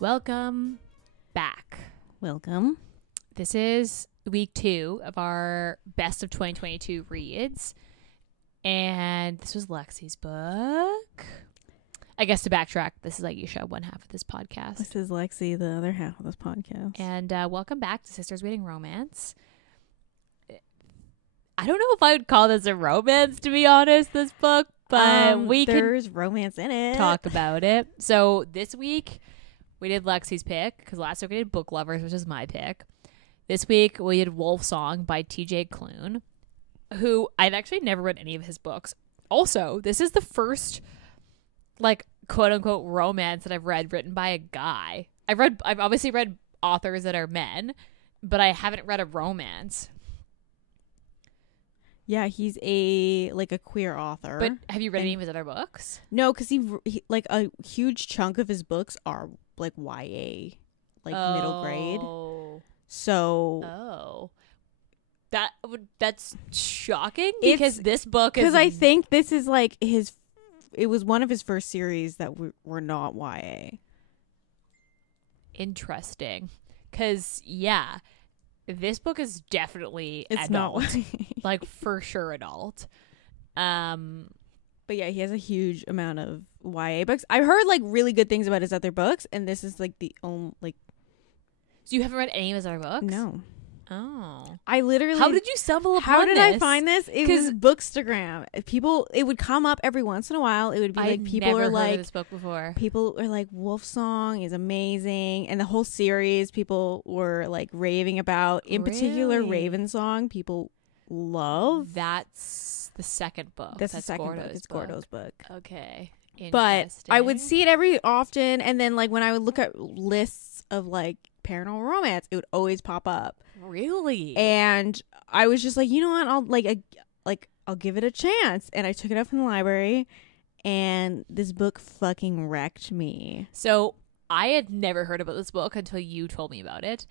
Welcome back. Welcome. This is week 2 of our best of 2022 reads. And this was Lexi's book. I guess to backtrack, this is Ayesha, one half of this podcast. This is Lexi, the other half of this podcast. And welcome back to Sisters Reading Romance. I don't know if I would call this a romance, to be honest, this book, but there's romance in it. Talk about it. So this week, we did Lexi's pick, because last week we did Book Lovers, which is my pick. This week, we did Wolfsong by TJ Klune, who I've actually never read any of his books. Also, this is the first, like, quote-unquote romance that I've read written by a guy. I've obviously read authors that are men, but I haven't read a romance. Yeah, he's a queer author. But have you read any of his other books? No, because he like a huge chunk of his books are like YA, middle grade. So that's shocking because this book is, because I think this is like it was one of his first series that were not YA. Interesting, because this book is definitely it's adult. not like for sure adult. But yeah, he has a huge amount of YA books. I've heard like really good things about his other books, and this is like the only So you haven't read any of his other books? No. Oh. I literally. How did you stumble upon How did this? I find this? It was Bookstagram. It would come up every once in a while. It would be like people never are heard like of this book before. People are like Wolfsong is amazing, and the whole series people were like raving about. In particular, Ravensong people love. That's the second book. That's the second book. It's Gordo's book. Okay. But I would see it every often, and then like when I would look at lists of like paranormal romance, it would always pop up. Really? And I was just like, you know what? I'll give it a chance. And I took it up from the library, and this book fucking wrecked me. So I had never heard about this book until you told me about it,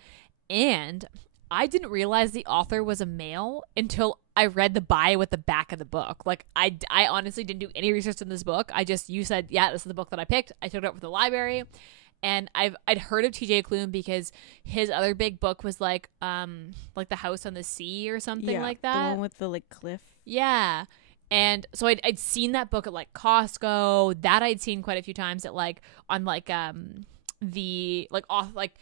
and I didn't realize the author was a male until I read the bio at the back of the book. Like, I honestly didn't do any research in this book. You said, yeah, this is the book that I picked. I took it up from the library. And I'd heard of TJ Klune because his other big book was like The House on the Sea or something like that. The one with the like cliff. Yeah. And so I'd seen that book at like Costco. That I'd seen quite a few times at like on like the like off like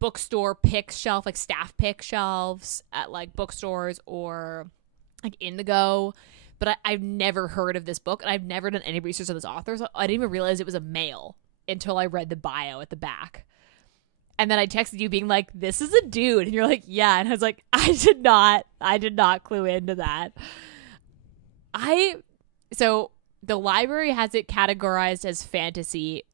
bookstore pick shelf, like staff pick shelves at like bookstores or like Indigo. But I've never heard of this book, and I've never done any research on this author, so I didn't even realize it was a male until I read the bio at the back. And then I texted you being like, this is a dude. And you're like, yeah. And I was like, I did not clue into that. So the library has it categorized as fantasy,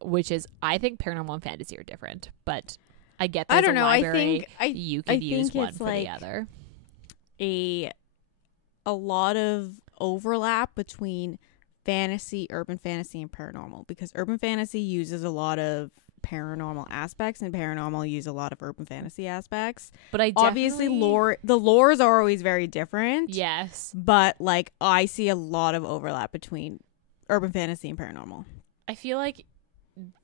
which is, I think paranormal and fantasy are different, but I get there's I don't know. library, I think you could use one for like the other. A lot of overlap between urban fantasy, and paranormal, because urban fantasy uses a lot of paranormal aspects and paranormal use a lot of urban fantasy aspects. But obviously the lores are always very different. Yes. But like I see a lot of overlap between urban fantasy and paranormal. I feel like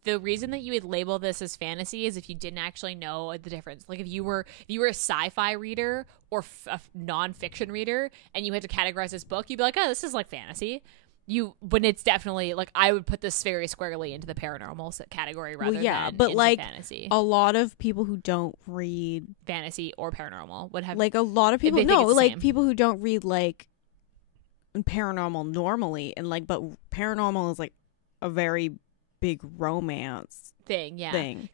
the reason that you would label this as fantasy is if you didn't actually know the difference. Like if you were a sci-fi reader or a non-fiction reader and you had to categorize this book, you'd be like, oh, this is like fantasy. When it's definitely like, I would put this very squarely into the paranormal category rather than but into like fantasy. A lot of people who don't read fantasy or paranormal would have like a lot of people people who don't read like paranormal normally, and like, but paranormal is like a very big romance thing.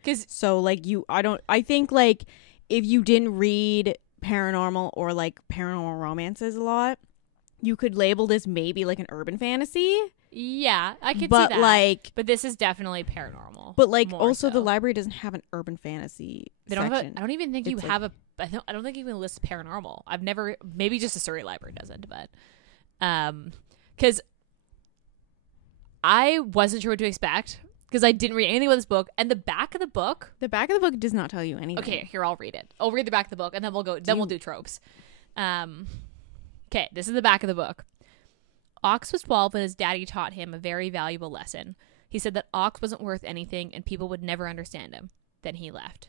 Because so like I think like if you didn't read paranormal or like paranormal romances a lot, you could label this maybe like an urban fantasy. Yeah, I could see that. But this is definitely paranormal. But like also the library doesn't have an urban fantasy section. I don't even think I don't think you can list paranormal. I've never, maybe just the Surrey library doesn't, but because I wasn't sure what to expect because I didn't read anything about this book. And the back of the book does not tell you anything. Okay, here, I'll read it. I'll read the back of the book and then we'll do tropes. Okay, this is the back of the book. Ox was 12 and his daddy taught him a very valuable lesson. He said that Ox wasn't worth anything and people would never understand him. Then he left.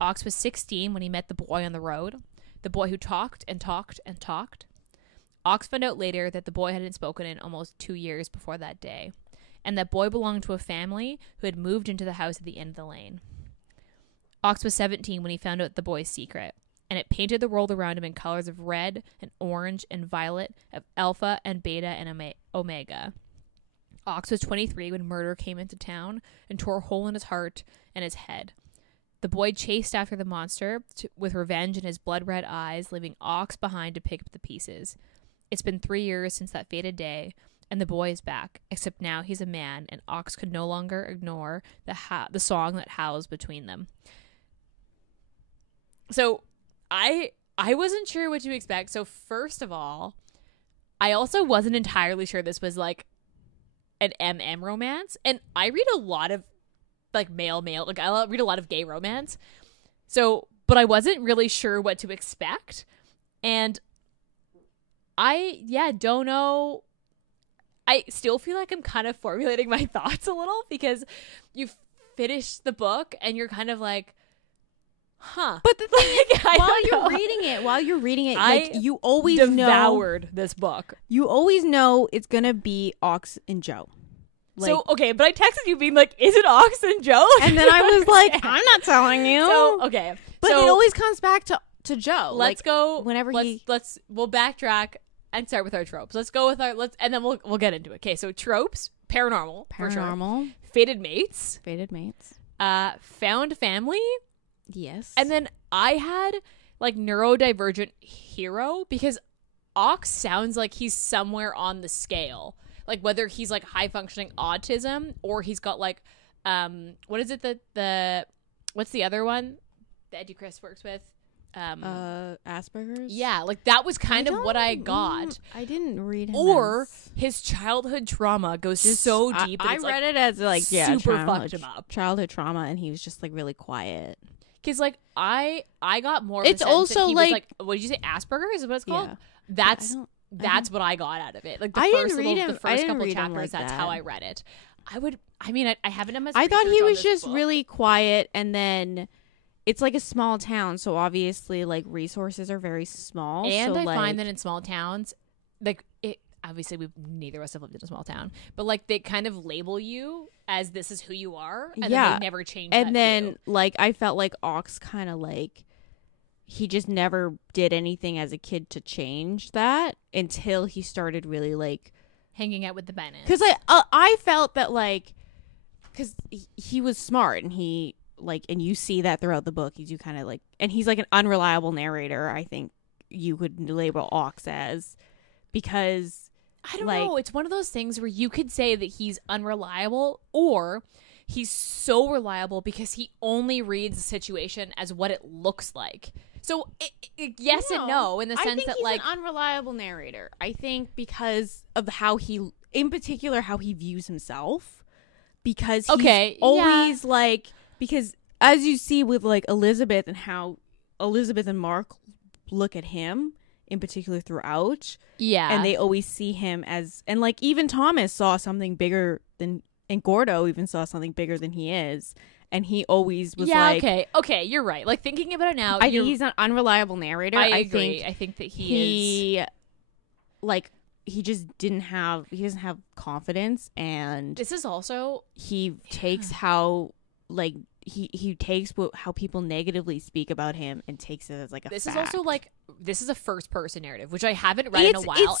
Ox was 16 when he met the boy on the road, the boy who talked and talked and talked. Ox found out later that the boy hadn't spoken in almost 2 years before that day, and that boy belonged to a family who had moved into the house at the end of the lane. Ox was 17 when he found out the boy's secret, and it painted the world around him in colors of red and orange and violet, of alpha and beta and omega. Ox was 23 when murder came into town and tore a hole in his heart and his head. The boy chased after the monster with revenge in his blood-red eyes, leaving Ox behind to pick up the pieces. It's been 3 years since that fated day, and the boy is back, except now he's a man, and Ox could no longer ignore the song that howls between them. So I wasn't sure what to expect. So first of all, I also wasn't entirely sure this was like an MM romance, and I read a lot of like male, like I read a lot of gay romance. So, but I wasn't really sure what to expect, and I don't know. I still feel like I'm kind of formulating my thoughts a little because you finish the book and you're kind of like, huh. But the thing is, while you're reading it, like, you always devoured this book. You always know it's gonna be Ox and Joe. Like, so okay, but I texted you being like, "Is it Ox and Joe?" And then I was like, "I'm not telling you." So okay, but it always comes back to Joe. Let's go. Whenever we'll backtrack and start with our tropes. Let's go with and then we'll get into it. Okay, so tropes: paranormal, for sure. Fated mates, found family. Yes. And then I had like neurodivergent hero because Ox sounds like he's somewhere on the scale. Like whether he's like high functioning autism or he's got like what is it what's the other one that Eddie Chris works with? Asperger's? Yeah, like that was kind of what I got. I didn't read him. Or his childhood trauma goes so deep. I read it as like super fucked him up. Childhood trauma, and he was just like really quiet. Because like I got more of it's a sense also that he like, was like, what did you say, Asperger's is what it's called? Yeah. That's what I got out of it. Like the I first didn't read him. The first couple chapters, that's how I read it. I haven't done much I thought he was just book. really quiet, and then it's like a small town, so obviously like resources are very small. And so, I like, find that in small towns, like it obviously neither of us have lived in a small town, but like they kind of label you as this is who you are, and then they never change. And then view. like I felt like Ox kind of like he just never did anything as a kid to change that until he started really like hanging out with the Bennetts. Because I felt that like because he was smart, and he like, and you see that throughout the book. You do kind of like, and he's like an unreliable narrator. I think you could label Ox as, because I don't know. It's one of those things where you could say that he's unreliable, or he's so reliable because he only reads the situation as what it looks like. So yes and no, in the sense that like an unreliable narrator. I think because of how he, in particular, how he views himself, because he's always like, because as you see with like Elizabeth and how Elizabeth and Mark look at him in particular throughout, and they always see him as, and like even Thomas saw something bigger than, and Gordo even saw something bigger than he is. And he always was like... Okay, you're right. Like, thinking about it now... I think he's an unreliable narrator. I agree. I think that he is... Like, he just doesn't have confidence, and... This is also... He takes how, like... He takes how people negatively speak about him and takes it as like a This fact. is also like, this is a first person narrative, which I haven't read in a while.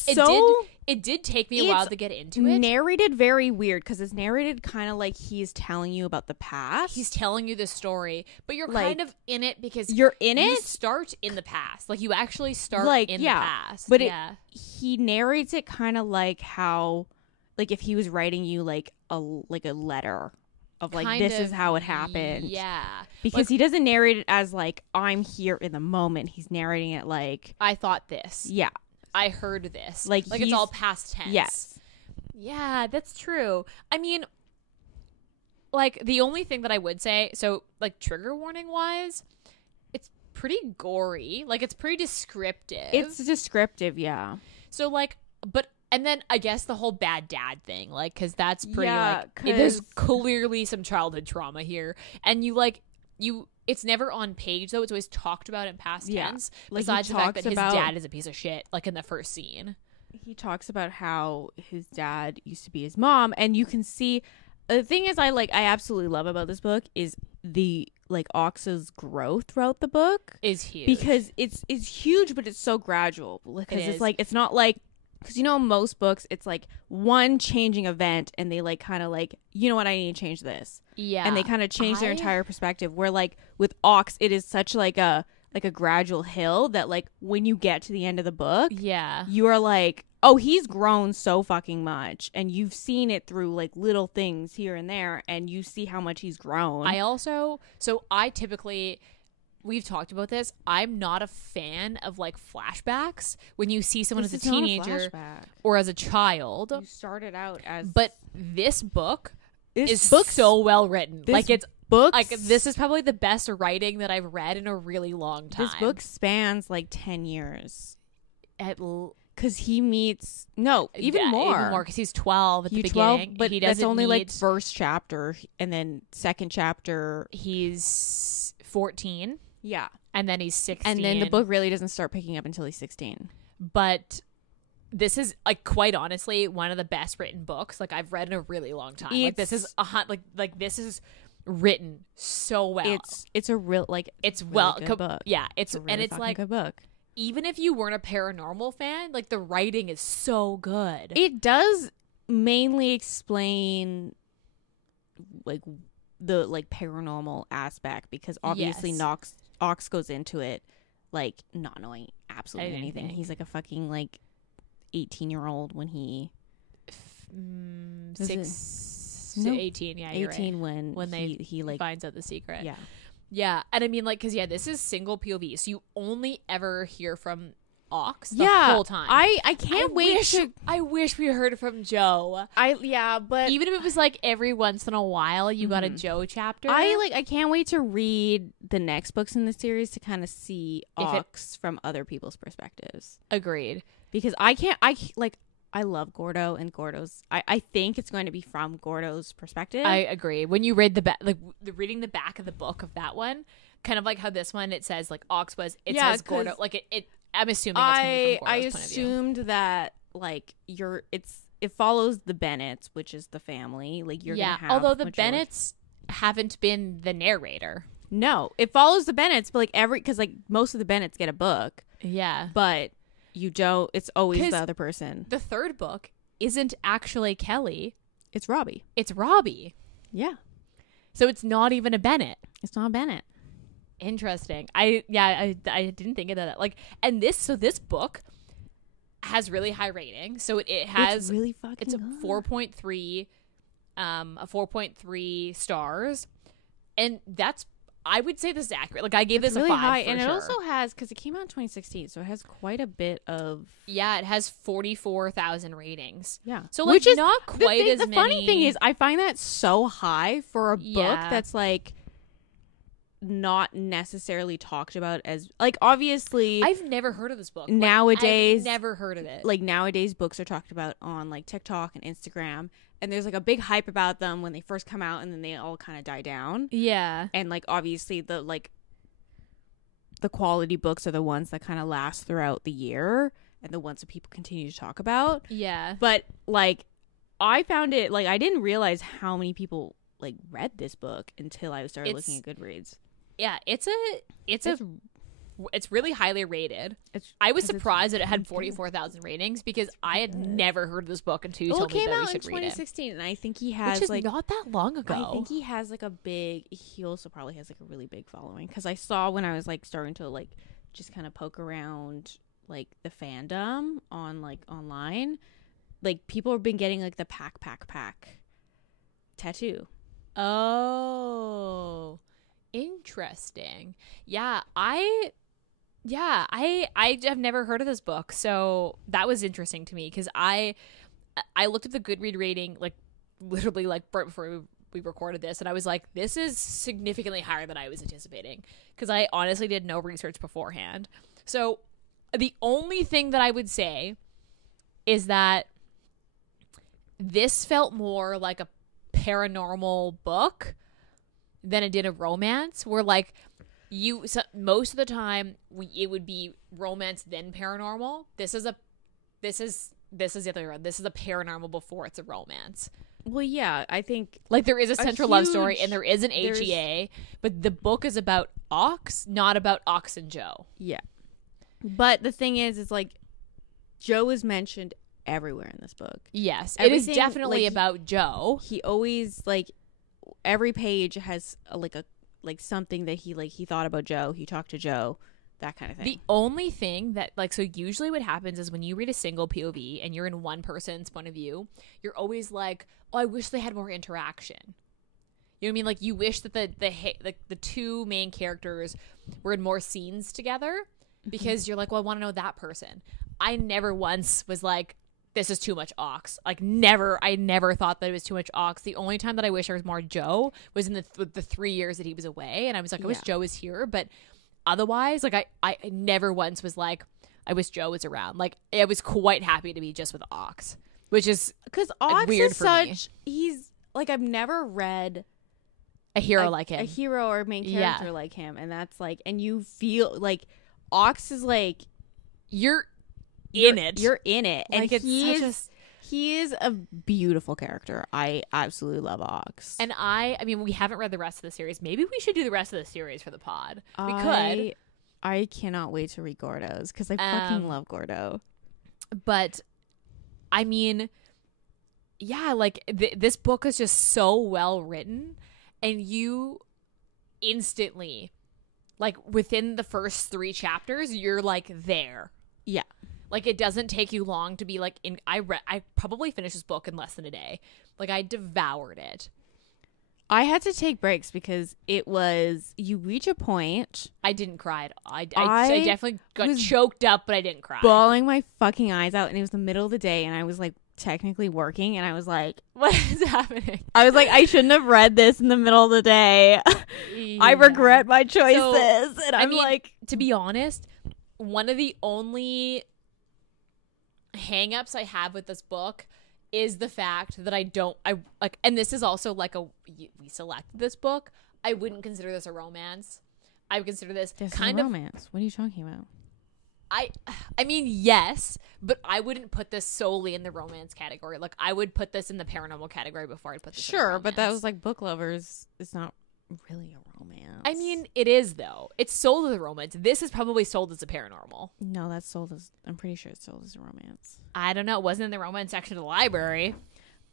It did take me a while to get into it. Narrated very weird, because it's narrated kind of like he's telling you about the past. He's telling you the story, but you're like, kind of in it because you're in it. You start in the past. Like, you actually start like, in the past. But he narrates it kind of like how, like if he was writing you like a letter. Of like, kind this is how it happened. Yeah. Because like, he doesn't narrate it as like, I'm here in the moment. He's narrating it like, I thought this. Yeah. I heard this. Like it's all past tense. Yes. Yeah, that's true. I mean, like, the only thing that I would say, so like trigger warning wise, it's pretty gory. Like, it's pretty descriptive. It's descriptive, yeah. So like, but And then I guess the whole bad dad thing, like, because that's pretty, Yeah, there's 'cause- clearly some childhood trauma here. And it's never on page, though. It's always talked about in past Yeah. tense. Like, he Besides the fact talks that his about- dad is a piece of shit, like in the first scene. He talks about how his dad used to be his mom, and you can see the thing is I absolutely love about this book is the like Ox's growth throughout the book Is huge. because it's huge, but it's so gradual because It it's is. like it's not like because most books it's like one changing event and they like kind of like you know what I need to change this Yeah. and they kind of change their I- entire perspective where like with Ox it is such like a gradual hill that like when you get to the end of the book Yeah. you are like, oh, he's grown so fucking much. And you've seen it through like little things here and there. And you see how much he's grown. I typically, we've talked about this. I'm not a fan of like flashbacks when you see someone This as a is not teenager flashback. or as a child. You started out as. But this book this is book so well written. this Like it's book. like this is probably the best writing that I've read in a really long time. This book spans like 10 years. Because he meets. No, Even more because he's 12 at the beginning. but he that's doesn't only like need- first chapter. And then second chapter. he's 14 Yeah. and then he's 16. And then the book really doesn't start picking up until he's 16. But this is like quite honestly one of the best written books like I've read in a really long time. Like this is like this is written so well. It's a real like it's really well good book. Yeah, it's a really and it's fucking like good book. even if you weren't a paranormal fan, like the writing is so good. It does mainly explain like the like paranormal aspect because obviously Yes. Ox goes into it like not knowing absolutely anything. Anything. He's like a fucking like 18-year-old when he Was it- 6 No. to 18, yeah, you're 18 right. When he like finds out the secret. yeah. Yeah, and I mean, like, because, yeah, this is single POV, so you only ever hear from Ox the yeah, whole time. I can't wait wish, to I wish we heard from Joe. but Even if it was, like, every once in a while you got a Joe chapter. I can't wait to read the next books in the series to kind of see If it- Ox from other people's perspectives. Agreed. Because I love Gordo and Gordo's. I think it's going to be from Gordo's perspective. I agree. When you read reading the back of the book of that one, kind of like how this one, it says, like, Ox was, it Yeah, says Gordo. 'cause Like, I'm assuming it's coming from I Gordo's point of view. assumed that like it follows the Bennetts, which is the family. Like you're Yeah, gonna have although the majority- Bennetts haven't been the narrator. No, it follows the Bennetts, but like because like most of the Bennetts get a book, Yeah. but you don't. It's always 'Cause the other person. The third book isn't actually Kelly. It's Robbie. It's Robbie. Yeah, So it's not even a Bennett. it's not Bennett. Interesting. I didn't think of that. Like, and this book has really high rating. So it has It's really fucking. it's a good. 4.3 stars. And that's, I would say this is accurate. Like, I gave It's this really a 5 high, for and sure. it also has because it came out in 2016, so it has quite a bit of Yeah, it has 44,000 ratings. yeah. So, like, which is not quite as the many. funny thing is, I find that so high for a book Yeah. that's like not necessarily talked about as like obviously I've never heard of this book. Like, nowadays I've never heard of it. like nowadays books are talked about on like TikTok and Instagram, and there's like a big hype about them when they first come out, and then they all kind of die down. yeah. And like obviously the quality books are the ones that kind of last throughout the year and the ones that people continue to talk about. Yeah. But like I found it like I didn't realize how many people like read this book until I started It's- looking at Goodreads. Yeah, it's really highly rated. It's I was 'cause it's surprised that it had really good. 44,000 ratings because I had never heard of this book until you Well, told it me came that we out in should read it. 2016, and I think he has Which is like not that long ago. I think he has like a big. He also probably has like a really big following because I saw when I was like starting to like just kind of poke around like the fandom on like online, like people have been getting like the pack tattoo. Oh, interesting. Yeah, I have never heard of this book, so that was interesting to me because I looked at the Goodread rating like literally like right before we recorded this, and I was like, this is significantly higher than I was anticipating because I honestly did no research beforehand. So the only thing that I would say is that this felt more like a paranormal book than it did a romance, where like most of the time it would be romance then paranormal. This is the other way around. This is a paranormal before it's a romance. Well, yeah, I think like there is a central love story and there is an HEA, but the book is about Ox, not about Ox and Joe. Yeah. But the thing is like Joe is mentioned everywhere in this book. Yes, it is definitely like, about Joe. He always like every page has like something that he thought about Joe. He talked to Joe, that kind of thing. The only thing that like so usually what happens is when you read a single POV and you're in one person's point of view, you're always like, oh, I wish they had more interaction. You know what I mean? Like you wish that the two main characters were in more scenes together because you're like, well, I want to know that person. I never once was like, this is too much Ox. Like never, I never thought that it was too much Ox. The only time that I wish there was more Joe was in the 3 years that he was away. And I was like, I wish Joe was here. But otherwise, like I never once was like, I wish Joe was around. Like I was quite happy to be just with Ox, which is because Ox weird is for such, me. He's like, I've never read a hero like him. A hero or main character like him. And that's like, and you feel like Ox is like, you're in it. You're in it. And like he is a beautiful character. I absolutely love Ox. And I mean, we haven't read the rest of the series. Maybe we should do the rest of the series for the pod. We could. I cannot wait to read Gordo's because I fucking love Gordo. But I mean, yeah, like this book is just so well written, and you instantly, like within the first 3 chapters, you're like there. Yeah. Like it doesn't take you long to be like in. I probably finished this book in less than a day. Like I devoured it. I had to take breaks because it was, you reach a point. I didn't cry. I definitely got choked up, but I didn't cry. Bawling my fucking eyes out, and it was the middle of the day, and I was like technically working, and I was like, what is happening? I was like, I shouldn't have read this in the middle of the day. Yeah. I regret my choices. And I'm like, to be honest, one of the only hang-ups I have with this book is the fact that I like, and this is also like we selected this book. I wouldn't consider this a romance. I would consider this kind of romance. What are you talking about? I mean, yes, but I wouldn't put this solely in the romance category. Like I would put this in the paranormal category before I'd put this in romance. But that was like book lovers. It's not really a romance. I mean, it is though. It's sold as a romance. This is probably sold as a paranormal. No, that's sold as, I'm pretty sure it's sold as a romance. I don't know. It wasn't in the romance section of the library.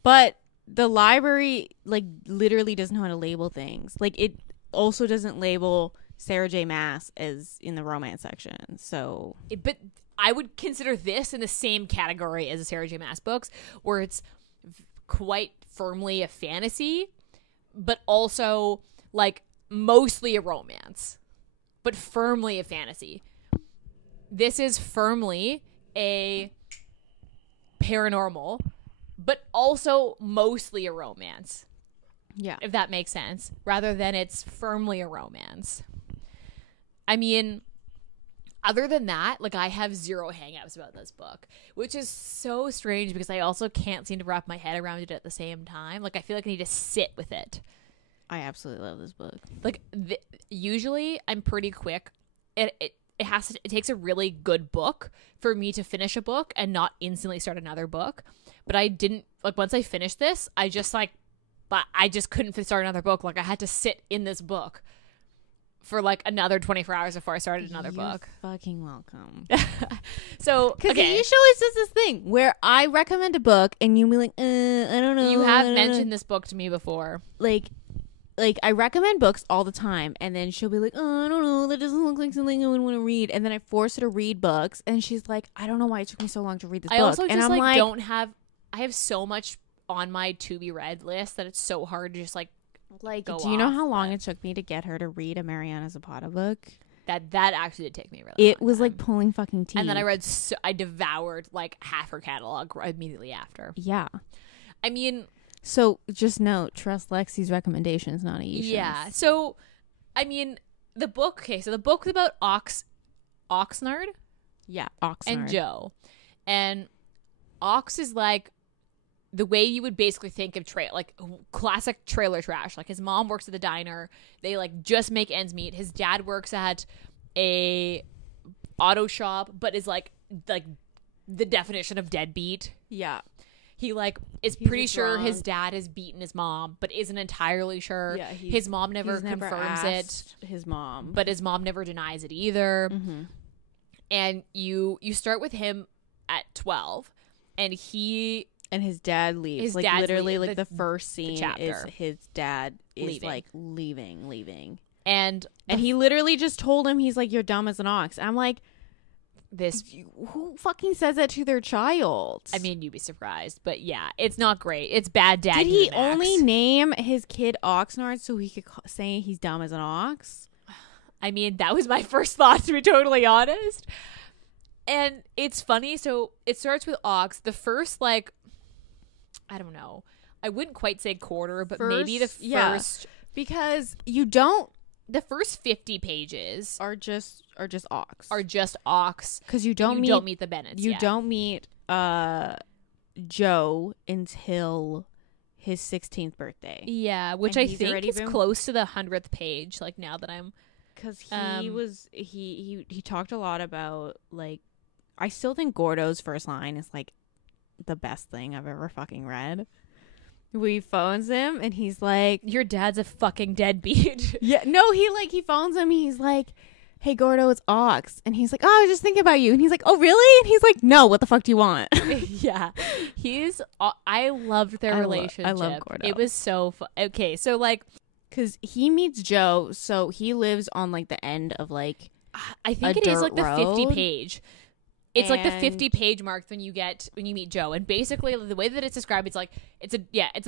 But the library like literally doesn't know how to label things. Like it also doesn't label Sarah J. Maas as in the romance section. So but I would consider this in the same category as the Sarah J. Maas books, where it's quite firmly a fantasy, but also like mostly a romance, but firmly a fantasy. This is firmly a paranormal, but also mostly a romance. Yeah. If that makes sense. Rather than it's firmly a romance. I mean, other than that, like I have zero hang-ups about this book, which is so strange because I also can't seem to wrap my head around it at the same time. Like I feel like I need to sit with it. I absolutely love this book. Like usually I'm pretty quick. It takes a really good book for me to finish a book and not instantly start another book. But I didn't, like once I finished this, I just couldn't start another book. Like I had to sit in this book for like another 24 hours before I started another book. Fucking welcome. So, because usually it's just this thing where I recommend a book and you be like, I don't know. You have mentioned this book to me before. Like I recommend books all the time, and then she'll be like, oh, I don't know, that doesn't look like something I would want to read. And then I force her to read books, and she's like, I don't know why it took me so long to read this book. I also and just I'm like don't have. I have so much on my to be read list that it's so hard to just like go do you know off, how long it took me to get her to read a Mariana Zapata book? That actually did take me a really It long was time. like pulling fucking teeth. And then I devoured like half her catalog immediately after. Yeah. I mean, so just note, trust Lexi's recommendations, not Ayesha's. Yeah. So, I mean, the book. Okay, so the book's about Oxnard. Yeah, Oxnard and Joe, and Ox is like the way you would basically think of like classic trailer trash. Like his mom works at the diner. They like just make ends meet. His dad works at a auto shop, but is like the definition of deadbeat. Yeah. He like is He's pretty just sure drunk. his dad has beaten his mom, but isn't entirely sure. Yeah, his mom never he's never confirms it, asked his mom. but his mom never denies it either. Mm-hmm. And you start with him at 12, and his dad leaves. His Like dad's literally, leave- like the first scene is chapter. his dad is Leaving. like leaving. and He literally just told him, he's like, "You're dumb as an ox." I'm like, this. who fucking says that to their child? I mean, you'd be surprised, but yeah, it's not great. It's bad dad. did he to the max. only name his kid Oxnard so he could say he's dumb as an ox? I mean, that was my first thought, to be totally honest. And it's funny. So it starts with Ox. The first, like, I don't know. I wouldn't quite say quarter, but maybe the first, because you don't the first 50 pages are just ox are just Ox. because you You don't meet the Bennetts. you yet. don't meet Joe until his 16th birthday. Yeah, which And I he's think already is been- close to the 100th page. Like now that I'm, Because he was he talked a lot about, like, I still think Gordo's first line is like the best thing I've ever fucking read. We phones him and he's like, your dad's a fucking deadbeat. yeah, no, he phones him. He's like, "Hey Gordo, it's Ox," and he's like, "Oh, I was just thinking about you," and he's like, "Oh, really?" And he's like, "No, what the fuck do you want?" Yeah, I loved their relationship. I love Gordo. It was so fun. Okay, so like, Because he meets Joe, so he lives on like the end of like I think a it is dirt like the 50 road. page. It's like the And- 50 page mark when you meet Joe, and basically the way that it's described, it's like it's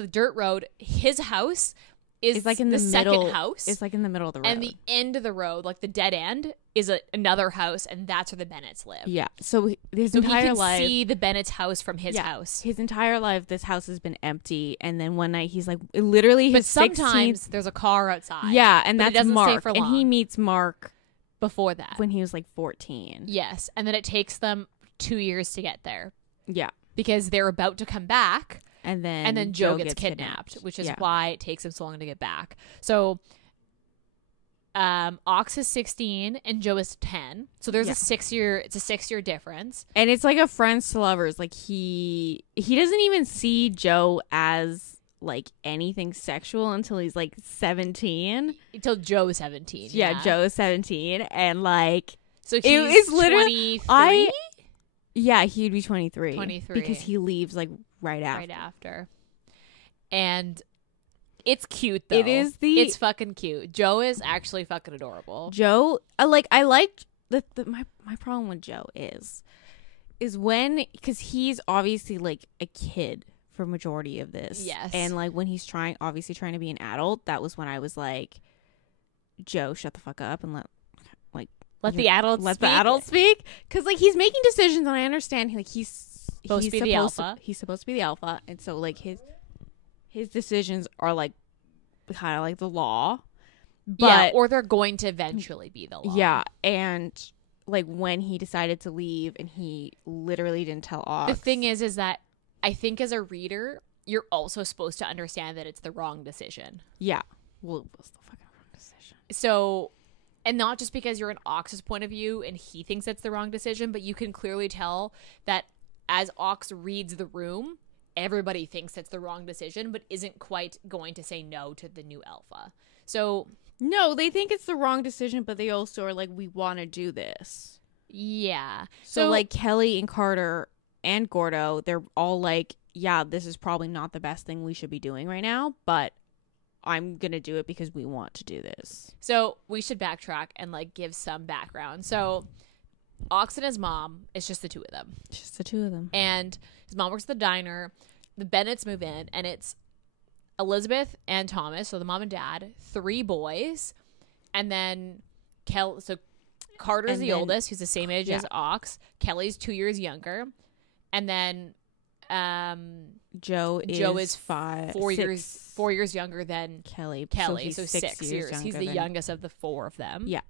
a dirt road. His house is like in the second middle. house. It's like in the middle of the road. And the end of the road, like the dead end, is another house, and that's where the Bennetts live. yeah, so his So entire he can life, see the Bennett's house from his Yeah. house. his entire life, this house has been empty. And then one night, he's like, literally, But his sometimes 16th. there's a car outside. Yeah, and but it that's doesn't stay Mark, for and he long. meets Mark Before that. when he was like 14. Yes, and then it takes them 2 years to get there Yeah, because they're about to come back, and then and then Joe gets kidnapped, which is Yeah. why it takes him so long to get back. So Ox is 16 and Joe is 10. So there's Yeah. it's a 6-year difference. And it's like a friends to lovers. Like he doesn't even see Joe as like anything sexual until he's like 17. Until Joe is 17. Yeah, Joe is 17, and like So It he's is literally- 23 yeah, he'd be 23. 23. because he leaves like right after. right after. And it's cute though. It is It's fucking cute. Joe is actually fucking adorable. Joe, I liked my problem with Joe is when, because he's obviously like a kid for majority of this. Yes. And like when he's obviously trying to be an adult, that was when I was like, Joe, shut the fuck up and let the adults let speak. the adults speak, because like he's making decisions, and I understand he's Supposed to be the alpha. He's supposed to be the alpha, and so like his decisions are like kind of like the law, but Yeah, or they're going to eventually be the law. yeah, and like when he decided to leave and he literally didn't tell Ox. The thing is that I think as a reader, you're also supposed to understand that it's the wrong decision. yeah, well, it was the fucking wrong decision. So, and not just because you're in Ox's point of view and he thinks it's the wrong decision, but you can clearly tell that as Ox reads the room, everybody thinks it's the wrong decision, but isn't quite going to say no to the new alpha. So, No, they think it's the wrong decision, but they also are like, we want to do this. yeah. So like Kelly and Carter and Gordo, they're all like, yeah, this is probably not the best thing we should be doing right now, but I'm going to do it because we want to do this. So we should backtrack and like give some background. So Ox and his mom, it's just the two of them. Just the two of them. And his mom works at the diner. The Bennetts move in, and it's Elizabeth and Thomas, so the mom and dad, 3 boys, and then so Carter's And the then- oldest, who's the same age yeah. as Ox. Kelly's 2 years younger, and then Joe is 4 years younger than Kelly. Kelly, he's so 6 years. He's younger the than- youngest of the 4 of them. Yeah.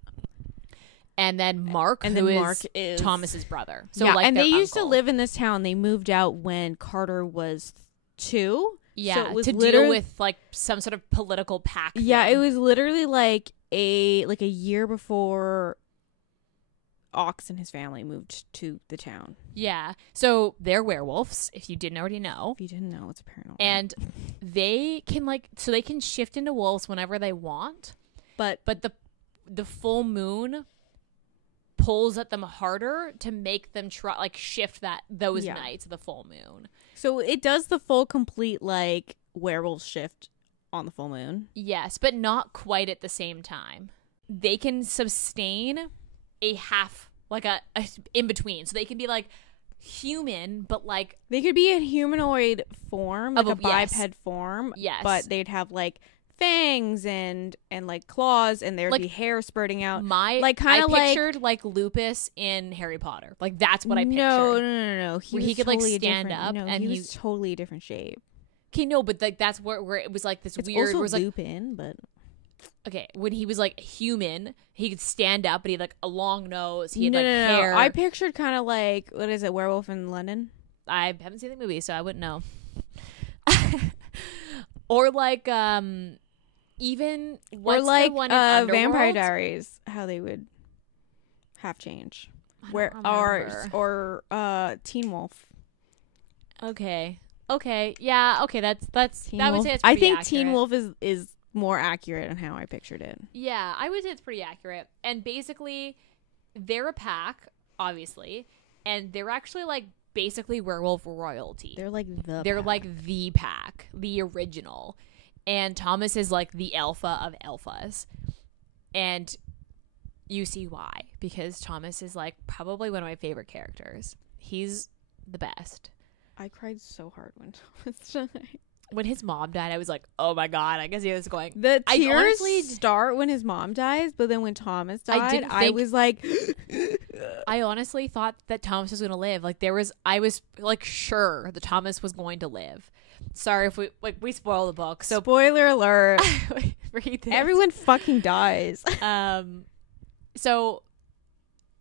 And then Mark, And who then is Mark is Thomas's brother. So yeah, like and their they used to uncle. live in this town. They moved out when Carter was 2. Yeah, so it was to deal with like some sort of political pact. Yeah, thing. it was literally like a year before Ox and his family moved to the town. Yeah, so they're werewolves. If you didn't already know, If you didn't know, it's paranormal. and they can shift into wolves whenever they want. But the full moon pulls at them harder to make them try like shift those nights of the full moon. So it does the full complete like werewolf shift on the full moon. Yes, but not quite at the same time. They can sustain a half, like a in between. So they can be like human, but like they could be a humanoid form, like a biped yes. form. Yes, but they'd have like fangs and like claws, and there'd like, be hair spurting out. I pictured like Lupus in Harry Potter. Like that's what I pictured. No. He could totally like stand up, no, and he was totally a different shape. Okay, no, but like that's where it was like this It's weird. Also was like Lupin, but okay, when he was like human, he could stand up, but he had like a long nose. He had no, hair. I pictured kind of like, what is it, Werewolf in London? I haven't seen the movie, so I wouldn't know. Or like even what's or like the one in Underworld? Vampire Diaries, how they would have change. Or Teen Wolf. Okay, yeah, okay. That's Teen that Wolf. would say it's I pretty think accurate. Teen Wolf is more accurate on how I pictured it. Yeah, I would say it's pretty accurate. And basically, they're a pack, obviously, and they're actually like basically werewolf royalty. They're like the pack, the original. And Thomas is like the alpha of alphas. And you see why. Because Thomas is like probably one of my favorite characters. He's the best. I cried so hard when Thomas died. When his mom died, I was like, oh my God. I guess he was going. The tears start when his mom dies, but then when Thomas died, I was like. I honestly thought that Thomas was going to live. Like I was like sure that Thomas was going to live. Sorry if we spoil the book. So spoiler alert. Read this. Everyone fucking dies. So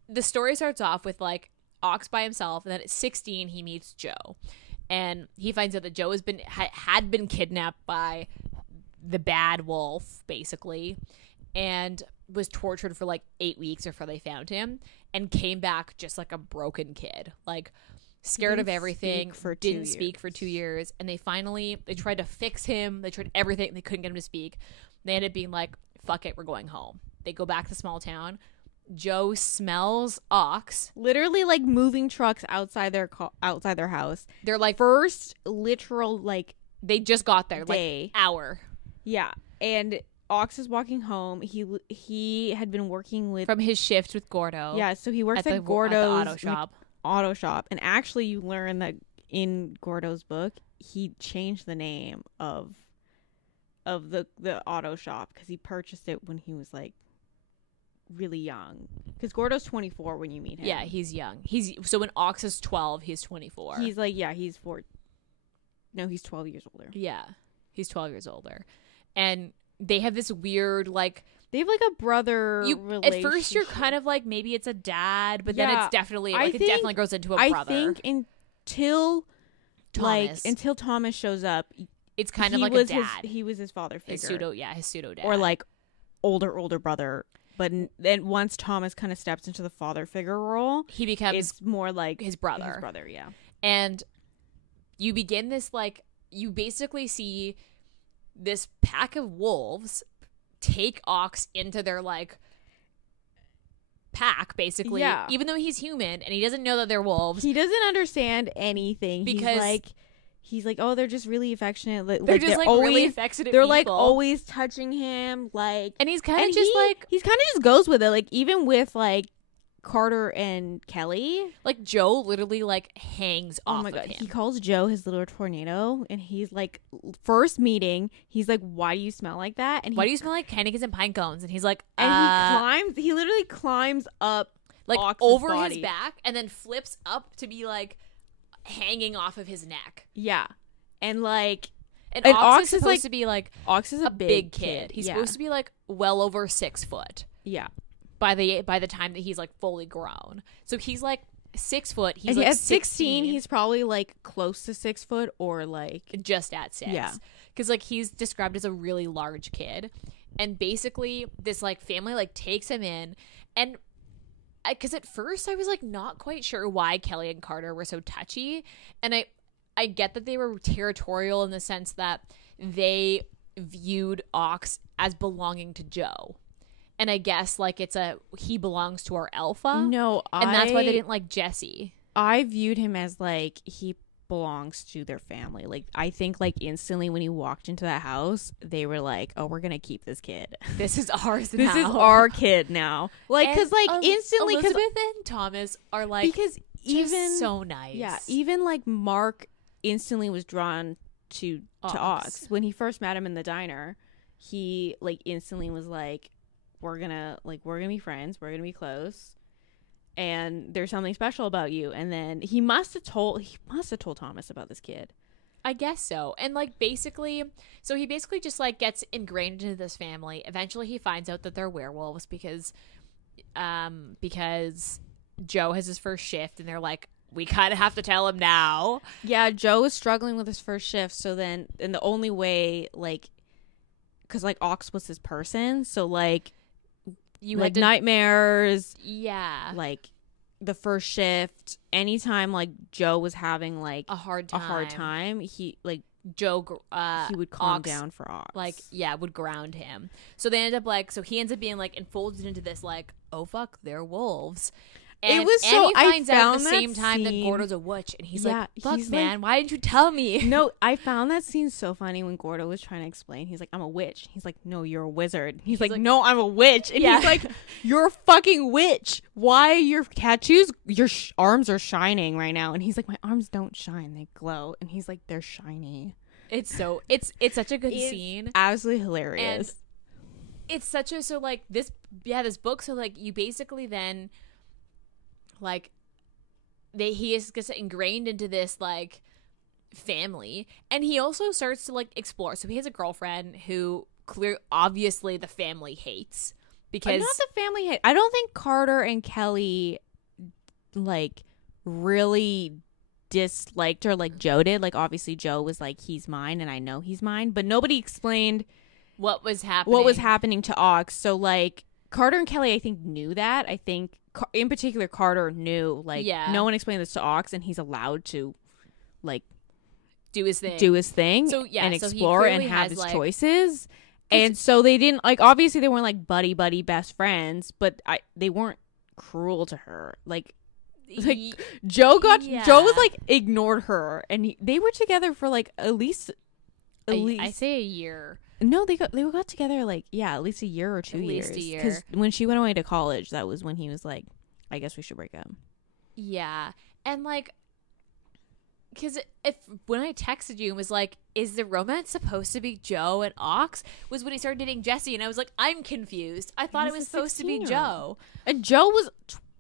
the story starts off with like Ox by himself, and then at 16 he meets Joe, and he finds out that Joe had been kidnapped by the bad wolf, basically, and was tortured for like 8 weeks before they found him, and came back just like a broken kid, like scared of everything, didn't speak for 2 years, and they tried to fix him, they tried everything, they couldn't get him to speak. They ended up being like, fuck it, we're going home. They go back to the small town. Joe smells Ox, literally like moving trucks outside their house. They're like first literal like they just got there day. Like hour. Yeah, and Ox is walking home. He had been working with from his shift with Gordo. Yeah, so he works at Gordo's auto shop. And actually, you learn that in Gordo's book, he changed the name of the auto shop because he purchased it when he was like really young. Because Gordo's 24 when you meet him. Yeah, he's young. So when Ox is 12, he's 24. He's like, yeah, he's 4. No, he's 12 years older. Yeah, he's 12 years older, and they have this weird like. They have like a brother relationship. At first, you're kind of like maybe it's a dad, but then it's definitely it definitely grows into a brother. I think until Thomas shows up, it's kind of like a dad. He was his father figure, his pseudo dad, or like older brother. But then once Thomas kind of steps into the father figure role, he becomes it's more like his brother. His brother, yeah. And you begin this like you basically see this pack of wolves take Ox into their like pack, basically. Yeah. Even though he's human and he doesn't know that they're wolves. He doesn't understand anything. Because he's like, oh, they're just really affectionate. They're just like always, really affectionate they're people. Like always touching him, like, and he's kind of just like he's kind of just goes with it. Like even with like Carter and Kelly, like Joe literally like hangs off. Oh my god, he calls Joe his little tornado, and he's like, first meeting, he's like, why do you smell like that? And why do you smell like candy canes and pine cones? And he's like, and he literally climbs up like Ox's over body. His back, and then flips up to be like hanging off of his neck. Yeah, and like. And Ox is supposed to be like Ox is a big kid. He's supposed to be like well over 6 foot. Yeah. By the time that he's like fully grown, so he's like 6 foot. He's And like at 16. he's probably like close to 6 foot or like just at 6. Yeah. Because like he's described as a really large kid. And basically this like family like takes him in, and because at first I was like not quite sure why Kelly and Carter were so touchy, and I get that they were territorial in the sense that they viewed Ox as belonging to Joe, and I guess like he belongs to our alpha. No, and that's why they didn't like Jesse. I viewed him as like he belongs to their family. Like I think like instantly when he walked into that house, they were like, "Oh, we're gonna keep this kid. This is ours. This is our kid now." Like because like instantly, because Elizabeth and Thomas are like because even so nice. Yeah, even like Mark instantly was drawn to Ox when he first met him in the diner. He like instantly was like, we're gonna be friends, we're gonna be close, and there's something special about you. And then he must have told Thomas about this kid. I guess so. And like basically, so he basically just like gets ingrained into this family. Eventually he finds out that they're werewolves because Joe has his first shift, and they're like, we kind of have to tell him now. Yeah, Joe was struggling with his first shift, so then, and the only way, like, because like Ox was his person, so like you like had to, nightmares, yeah, like the first shift, anytime like Joe was having like a hard time, he like Joe he would calm Ox, down for Ox, like would ground him. So they end up like, so he ends up being like enfolded into this like, oh fuck, they're wolves. And, it was and so he finds out at the same that time that scene, Gordo's a witch, and he's like, fuck, he's man, why didn't you tell me? No, I found that scene so funny when Gordo was trying to explain. He's like, I'm a witch. He's like, no, you're a wizard. He's like, no, I'm a witch. And he's like, you're a fucking witch. Why your tattoos, your arms are shining right now? And he's like, my arms don't shine, they glow. And he's like, they're shiny. It's such a good scene. Absolutely hilarious. And it's such a, so like this book, so like you basically then like he gets ingrained into this like family, and he also starts to like explore. So he has a girlfriend who obviously the family hates, because not the family hate. I don't think Carter and Kelly like really disliked her like Joe did. Like obviously Joe was like, he's mine and I know he's mine, but nobody explained what was happening to Ox. So like Carter and Kelly I think knew that. I think in particular Carter knew, like, no one explained this to Ox, and he's allowed to like do his thing so and explore and have his choices. And so they didn't like, obviously they weren't like buddy best friends, but they weren't cruel to her. Like Joe was like ignored her, and they were together for like at least I say a year. No, they got together like at least a year or 2 years. At least a year. Because when she went away to college, that was when he was like, I guess we should break up. Yeah, and like, because when I texted you and was like, is the romance supposed to be Joe and Ox? Was when he started dating Jesse, and I was like, I'm confused. I thought it was supposed to be Joe. And Joe was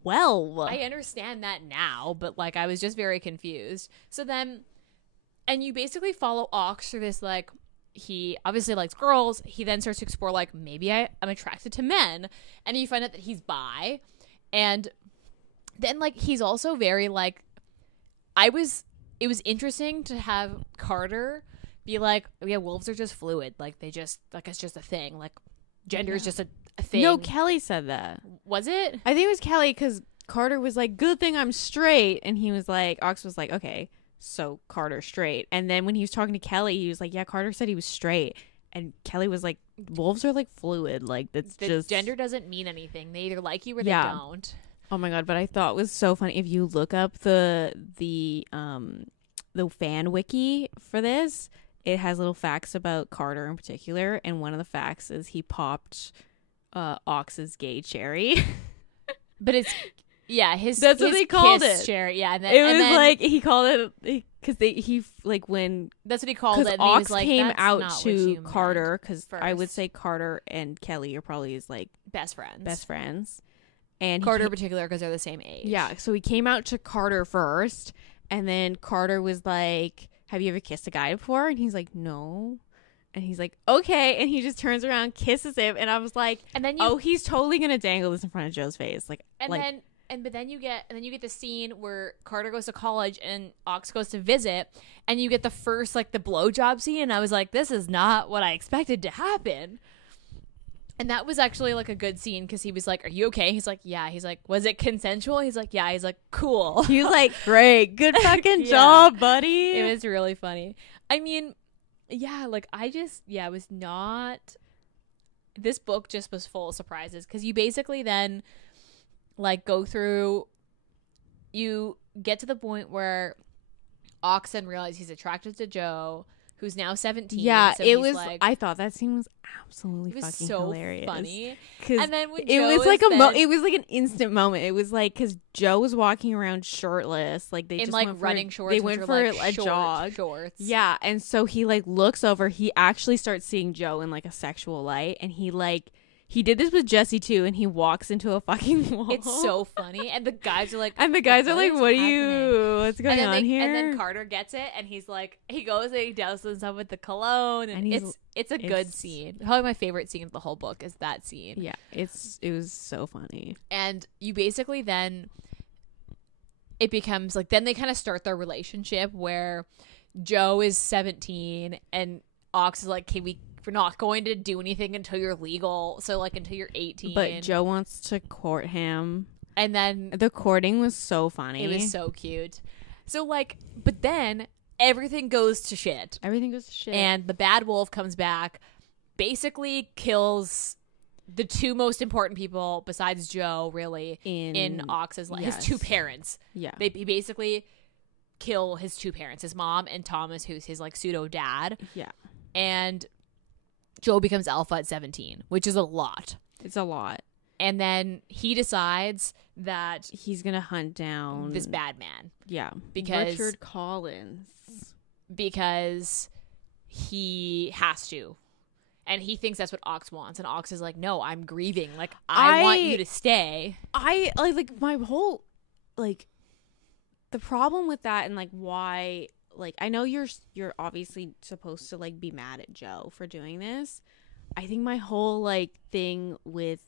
12. I understand that now, but like I was just very confused. So then, and you basically follow Ox through this like, he obviously likes girls. He then starts to explore like, maybe I'm attracted to men, and you find out that he's bi, and then like he's also very like, it was interesting to have Carter be like, yeah, wolves are just fluid, like they just like, it's just a thing, like gender is just a thing. No, Kelly said that. Was it? I think it was Kelly, because Carter was like, good thing I'm straight, and he was like, Ox was like, okay, so Carter's straight. And then when he was talking to Kelly, he was like, yeah, Carter said he was straight, and Kelly was like, wolves are like fluid, like that's just gender doesn't mean anything, they either like you or they don't. Oh my god, but I thought it was so funny. If you look up the fan wiki for this, it has little facts about Carter in particular, and one of the facts is he popped Ox's gay cherry. But it's that's what they called it, cherry. Yeah, and then, it was like he called it because he like when that's what he called it. And Ox he was like, came that's out not to Carter, because I would say Carter and Kelly are probably his like best friends, and Carter in particular because they're the same age. Yeah, so he came out to Carter first, and then Carter was like, have you ever kissed a guy before? And he's like, no. And he's like, okay. And he just turns around, kisses him. And I was like, and then he's totally going to dangle this in front of Joe's face. Like, and then but then you get the scene where Carter goes to college and Ox goes to visit, and you get the first like the blowjob scene, and I was like, this is not what I expected to happen. And that was actually like a good scene because he was like, "Are you okay?" He's like, "Yeah." He's like, "Was it consensual?" He's like, "Yeah." He's like, "Cool." He was like, "Great, good fucking job, buddy." It was really funny. I mean, yeah, like I was not. This book just was full of surprises because you basically then like go through, you get to the point where Oxen realizes he's attracted to Joe, who's now 17. Yeah, so it was like, I thought that scene was absolutely it was fucking so hilarious. Funny. Cause and then when it Joe was like then, it was like an instant moment. It was like because Joe was walking around shirtless, like they in just like went running for, shorts. They which went are, for like, a jog. Shorts. Yeah, and so he like looks over. He actually starts seeing Joe in like a sexual light, and he did this with Jesse too, and he walks into a fucking wall. It's so funny, and the guys are like, "What's going on here?" And then Carter gets it, and he's like, he goes and he does himself with the cologne, and it's a good scene. Probably my favorite scene of the whole book is that scene. Yeah, it was so funny. And you basically then, it becomes like, then they kind of start their relationship where Joe is 17 and Ox is like, we're not going to do anything until you're legal. So like until you're 18. But Joe wants to court him. And then the courting was so funny. It was so cute. So like, but then everything goes to shit. Everything goes to shit. And the bad wolf comes back, basically kills the two most important people besides Joe, really, in Ox's life. Yes. His two parents. Yeah. They basically kill his two parents, his mom and Thomas, who's his like pseudo dad. Yeah. And Joe becomes alpha at 17, which is a lot. It's a lot. And then he decides that he's going to hunt down this bad man. Yeah. Because Richard Collins. Because he has to. And he thinks that's what Ox wants. And Ox is like, no, I'm grieving. Like, I want you to stay. I like my whole, like, the problem with that and like why, like, I know you're obviously supposed to like be mad at Joe for doing this. I think my whole like thing with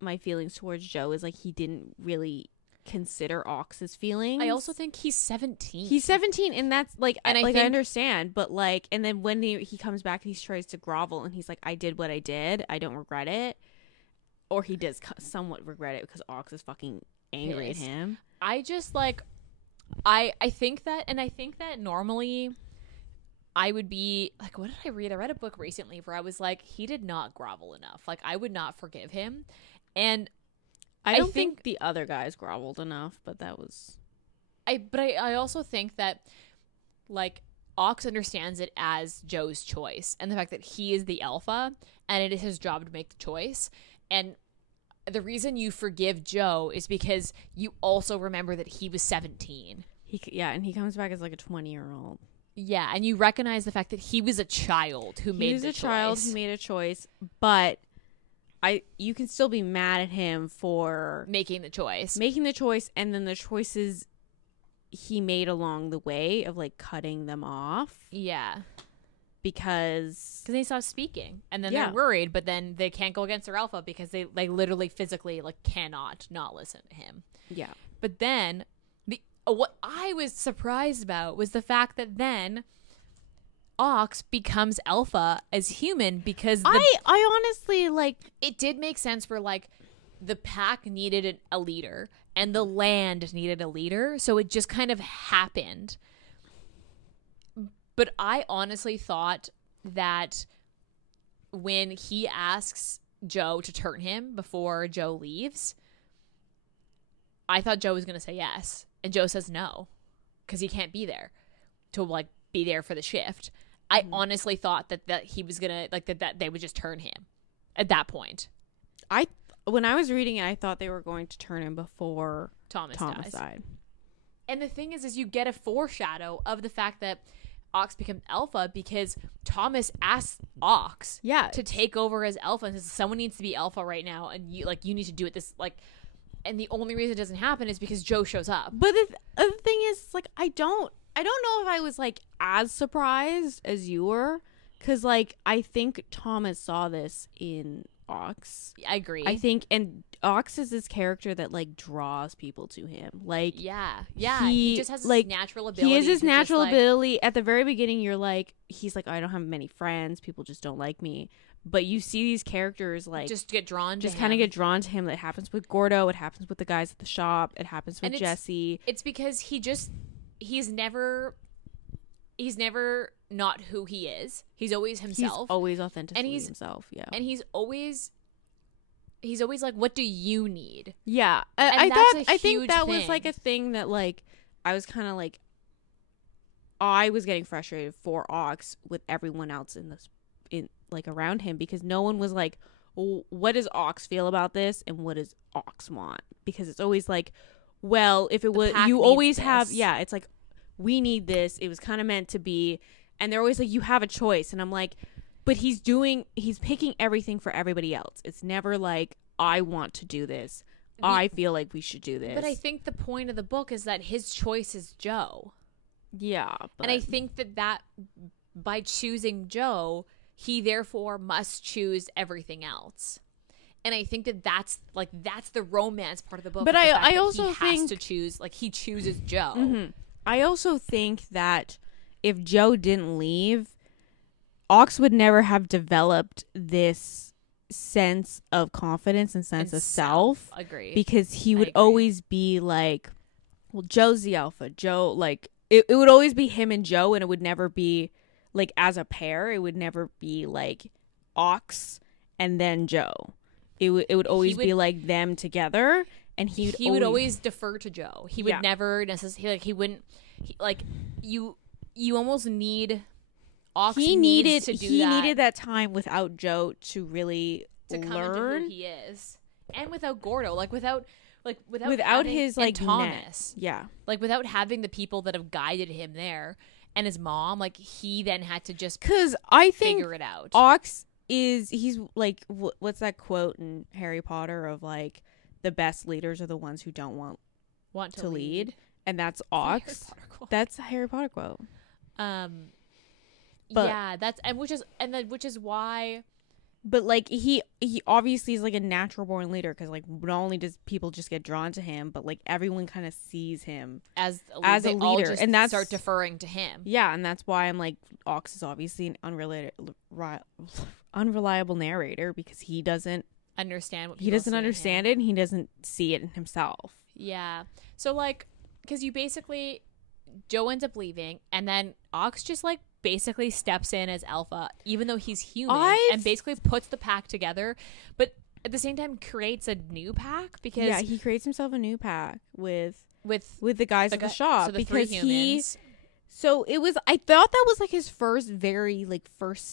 my feelings towards Joe is like he didn't really consider Ox's feelings. I also think he's 17. He's 17, and that's like, and I understand, but like, and then when he comes back and he tries to grovel and he's like, I did what I did, I don't regret it, or he does somewhat regret it because Ox is fucking angry at him. I just like, I think that, and I think that normally I would be like, what did I read? I read a book recently where I was like, he did not grovel enough. Like, I would not forgive him. And I don't think the other guys groveled enough, but that was... I also think that, like, Ox understands it as Joe's choice. And the fact that he is the alpha, and it is his job to make the choice. And the reason you forgive Joe is because you also remember that he was 17. And he comes back as, like, a 20-year-old. Yeah, and you recognize the fact that he was a child who made the choice. He was a child who made a choice, but... you can still be mad at him for making the choice, and then the choices he made along the way of like cutting them off. Yeah, because they stopped speaking, and then they're worried, but then they can't go against their alpha because they literally physically like cannot not listen to him. Yeah, but then what I was surprised about was the fact that then Ox becomes alpha as human because I honestly like it did make sense for like the pack needed a leader and the land needed a leader, so it just kind of happened. But I honestly thought that when he asks Joe to turn him before Joe leaves, I thought Joe was going to say yes, and Joe says no because he can't be there to like be there for the shift. I honestly thought that he was gonna like that they would just turn him at that point. When I was reading it, I thought they were going to turn him before Thomas died. And the thing is you get a foreshadow of the fact that Ox becomes alpha because Thomas asked Ox to take over as alpha and says someone needs to be alpha right now, and you need to do it this like. And the only reason it doesn't happen is because Joe shows up. But the other thing is like I don't know if I was like as surprised as you were, because like I think Thomas saw this in Ox. I agree. I think, and Ox is this character that like draws people to him. Like, yeah, he just has like this natural ability. he has this to natural just, like, ability. At the very beginning, you're like, he's like, I don't have many friends. People just don't like me. But you see these characters like just get drawn, just to kind of him. get drawn to him. That happens with Gordo. It happens with the guys at the shop. It happens with And Jesse. It's because he's never not who he is. He's always himself. He's always authentically And he's- himself. Yeah. And he's always like, what do you need? Yeah, And I that's thought a I think huge that was thing. like a thing that like I was kind of like I was getting frustrated for Ox with everyone else in like around him, because no one was like, well, what does Ox feel about this and what does Ox want? Because it's always like, well, if it was pack you needs always have this. it's like, we need this, it was kind of meant to be, and they're always like, you have a choice, and I'm like, but he's picking everything for everybody else. It's never like, I want to do this. I feel like we should do this. But I think the point of the book is that his choice is Joe. Yeah. But And I think that by choosing Joe, he therefore must choose everything else. And I think that's the romance part of the book. But is the I fact that also he think- has to choose, like, he chooses Joe. Mhm. I also think that if Joe didn't leave, Ox would never have developed this sense of confidence and sense And of self, Agree. because he would agree. always be like, well, Joe's the alpha. Joe, like, it would always be him and Joe, and it would never be like as a pair. It would never be like Ox and then Joe. It would always be like them together, and he would always defer to Joe. He would Yeah. never necessarily, like, he wouldn't, you almost need Ox he needs needed to do he that needed that time without Joe to really to come learn. into who he is, and without Gordo, without without having- his and like Thomas, yeah. like without having the people that have guided him there, and his mom, like, he then had to just Because I think figure it out. Ox he's like, what's that quote in Harry Potter of like, the best leaders are the ones who don't want to lead, and that's Ox. That's a Harry Potter quote. But- Yeah, that's which is why. But like he obviously is like a natural born leader, because like not only does people just get drawn to him, but like everyone kind of sees him As As a they all leader, just and that's- start deferring to him. Yeah, and that's why I'm like, Ox is obviously an unreliable narrator, because he doesn't Understand what he people doesn't see in him. understand it, and he doesn't see it in himself. Yeah. So, like, because you basically, Joe ends up leaving, and then Ox just, like, basically steps in as alpha, even though he's human, and basically puts the pack together, but at the same time creates a new pack, because Yeah, he creates himself a new pack with with the guys at the shop, so the because three he. humans, So it was. I thought that was like his first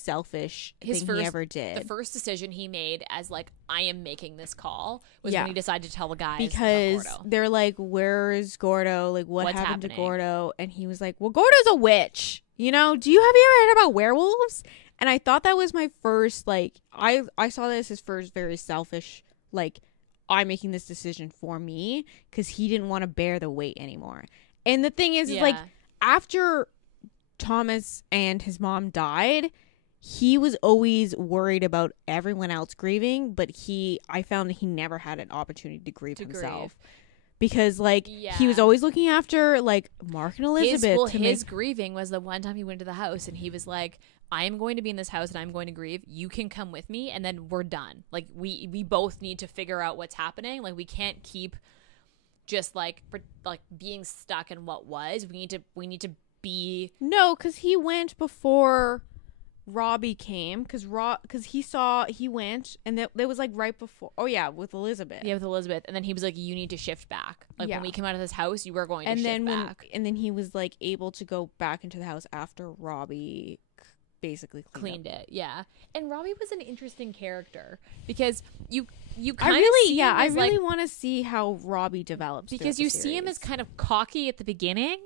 selfish His thing first- he ever did. the first decision he made as, like, I am making this call was Yeah. when he decided to tell the guys Because about Gordo. they're like, where is Gordo? Like, what What's happened to happening? Gordo? And he was like, well, Gordo's a witch. You know, have you ever heard about werewolves? And I thought that was my first, like, I saw that as his first very selfish, like, I'm making this decision for me, because he didn't want to bear the weight anymore. And the thing is like, after Thomas and his mom died, he was always worried about everyone else grieving, but I found that he never had an opportunity to grieve himself. Because, like, he was always looking after, like, Mark and Elizabeth. His grieving was the one time he went to the house and he was like, I am going to be in this house and I'm going to grieve. You can come with me, and then we're done. Like, we both need to figure out what's happening. Like, we can't keep just, like, being stuck in what was. We need to be. No, because he went before Robbie came, because he went, and that was like right before. Oh yeah, with Elizabeth. Yeah, with Elizabeth, and then he was like, "You need to shift back. Like, when we come out of this house, you are going to shift back." And then he was like able to go back into the house after Robbie basically cleaned it. Yeah, and Robbie was an interesting character, because you I kind of really I really want to see how Robbie develops, because you see him as series. kind of cocky at the beginning.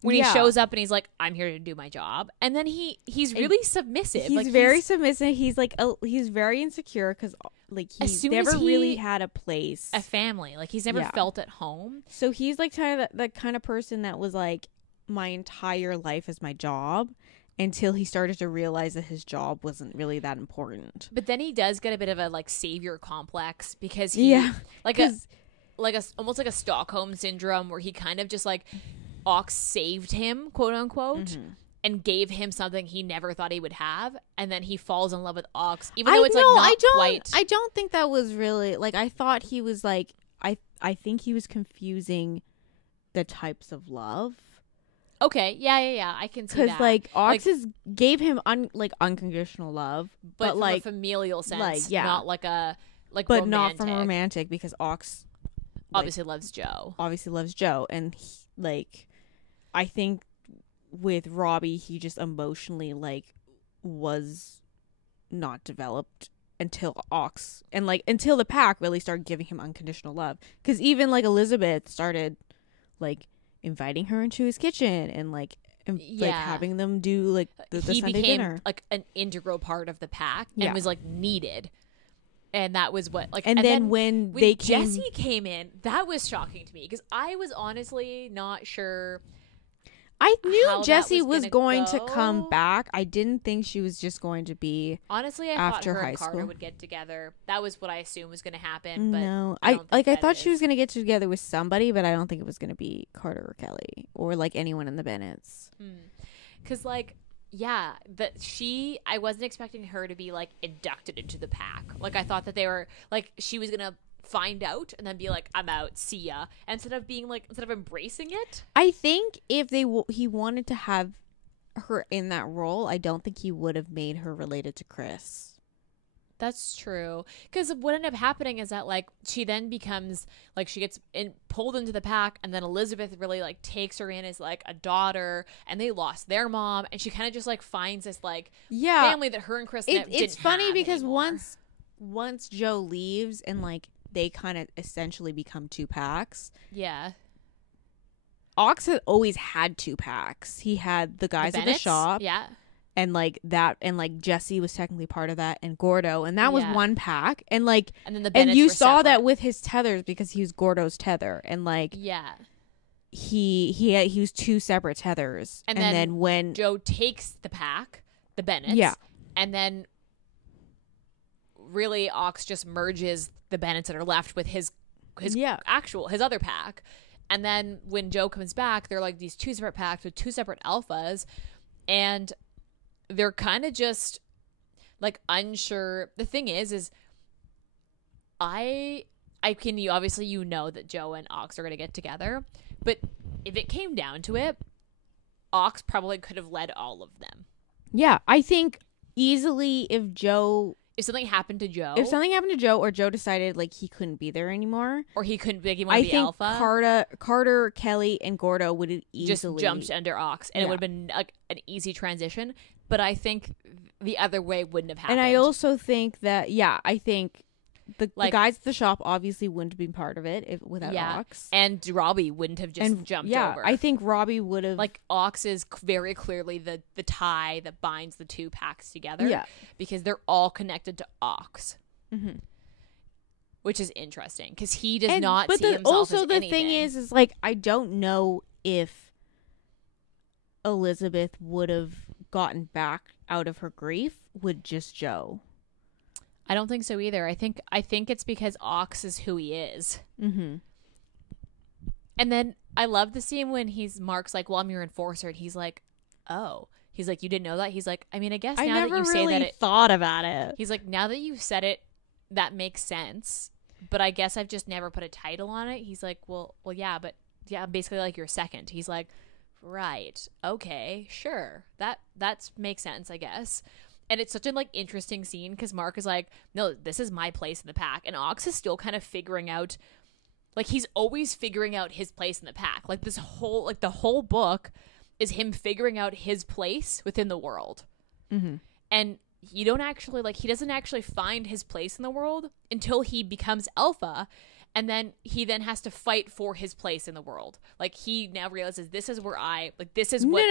When Yeah. he shows up and he's like, I'm here to do my job. And then he's really submissive. He's like, very submissive. He's like he's very insecure, because like As he's soon never as he- really had a place. a family. Like, he's never Yeah. felt at home. So he's like kind of that kind of person that was like, my entire life is my job, until he started to realize that his job wasn't really that important. But then he does get a bit of a like savior complex because he like almost like a Stockholm syndrome where he kind of just like Ox saved him, quote unquote, and gave him something he never thought he would have, and then he falls in love with Ox, even though it's like not quite. I don't think that was really like. I thought he was like. I think he was confusing the types of love. Okay, yeah, I can see that. Because like Ox gave him unconditional love, but from like a familial sense, like, yeah. not like a like, but romantic. not from romantic because Ox obviously loves Joe. And he, like, I think with Robbie, he just emotionally like was not developed until Ox and like until the pack really started giving him unconditional love. Because even like Elizabeth started like inviting her into his kitchen and like having them do like the he Sunday became dinner. Like an integral part of the pack and was like needed. And that was what like and then when Jesse came in, that was shocking to me because I was honestly not sure. I knew Jessie was going to come back. I didn't think she was just going to be. Honestly, I after thought her high and Carter school would get together. That was what I assumed was going to happen. But no, I thought she was going to get together with somebody, but I don't think it was going to be Carter or Kelly or like anyone in the Bennetts. Because like, yeah, I wasn't expecting her to be like inducted into the pack. Like I thought that they were like she was going to find out and then be like, I'm out, see ya, instead of embracing it. I think if he wanted to have her in that role, I don't think he would have made her related to Chris. That's true, because what ended up happening is that like she then becomes like she gets pulled into the pack, and then Elizabeth really like takes her in as like a daughter, and they lost their mom, and she kind of just like finds this like family that her and Chris didn't it's funny because anymore. once Joe leaves and like they kind of essentially become two packs. Yeah. Ox had always had two packs. He had the guys at the shop. Yeah. And like that, and like Jesse was technically part of that, and Gordo, and that was one pack. And like, and then and you saw that with his tethers because he was Gordo's tether, and like, he was two separate tethers. And then when Joe takes the pack, the Bennetts, and then really Ox just merges the Bennetts that are left with his other pack. And then when Joe comes back, they're like these two separate packs with two separate alphas, and they're kind of just like unsure. The thing is obviously you know that Joe and Ox are going to get together, but if it came down to it, Ox probably could have led all of them. Yeah, I think easily if something happened to Joe, or Joe decided like he couldn't be there anymore, or he couldn't be alpha, Carter, Kelly, and Gordo would have easily just jumped under Ox, and it would have been like an easy transition. But I think the other way wouldn't have happened. And I also think that I think the guys at the shop obviously wouldn't have been part of it without Ox, and Robbie wouldn't have just jumped over. I think Robbie would have Ox is very clearly the tie that binds the two packs together, because they're all connected to Ox, which is interesting because he does not see himself also as the anything. thing is like I don't know if Elizabeth would have gotten back out of her grief with just Joe. I don't think so either. I think it's because Ox is who he is. And then I love the scene when Mark's like, well, I'm your enforcer, and he's like, oh, he's like, you didn't know that? He's like, I mean, I guess now that you say that, I thought about it. He's like, now that you've said it, that makes sense, but I guess I've just never put a title on it. He's like, well yeah, but yeah, basically like your second. He's like, right, okay, sure, that makes sense, I guess. And it's such a like interesting scene because Mark is like, no, this is my place in the pack, and Ox is still kind of figuring out, like he's always figuring out his place in the pack. Like this whole like the whole book is him figuring out his place within the world. And he doesn't actually find his place in the world until he becomes alpha. And then he has to fight for his place in the world. Like he now realizes this is where this is what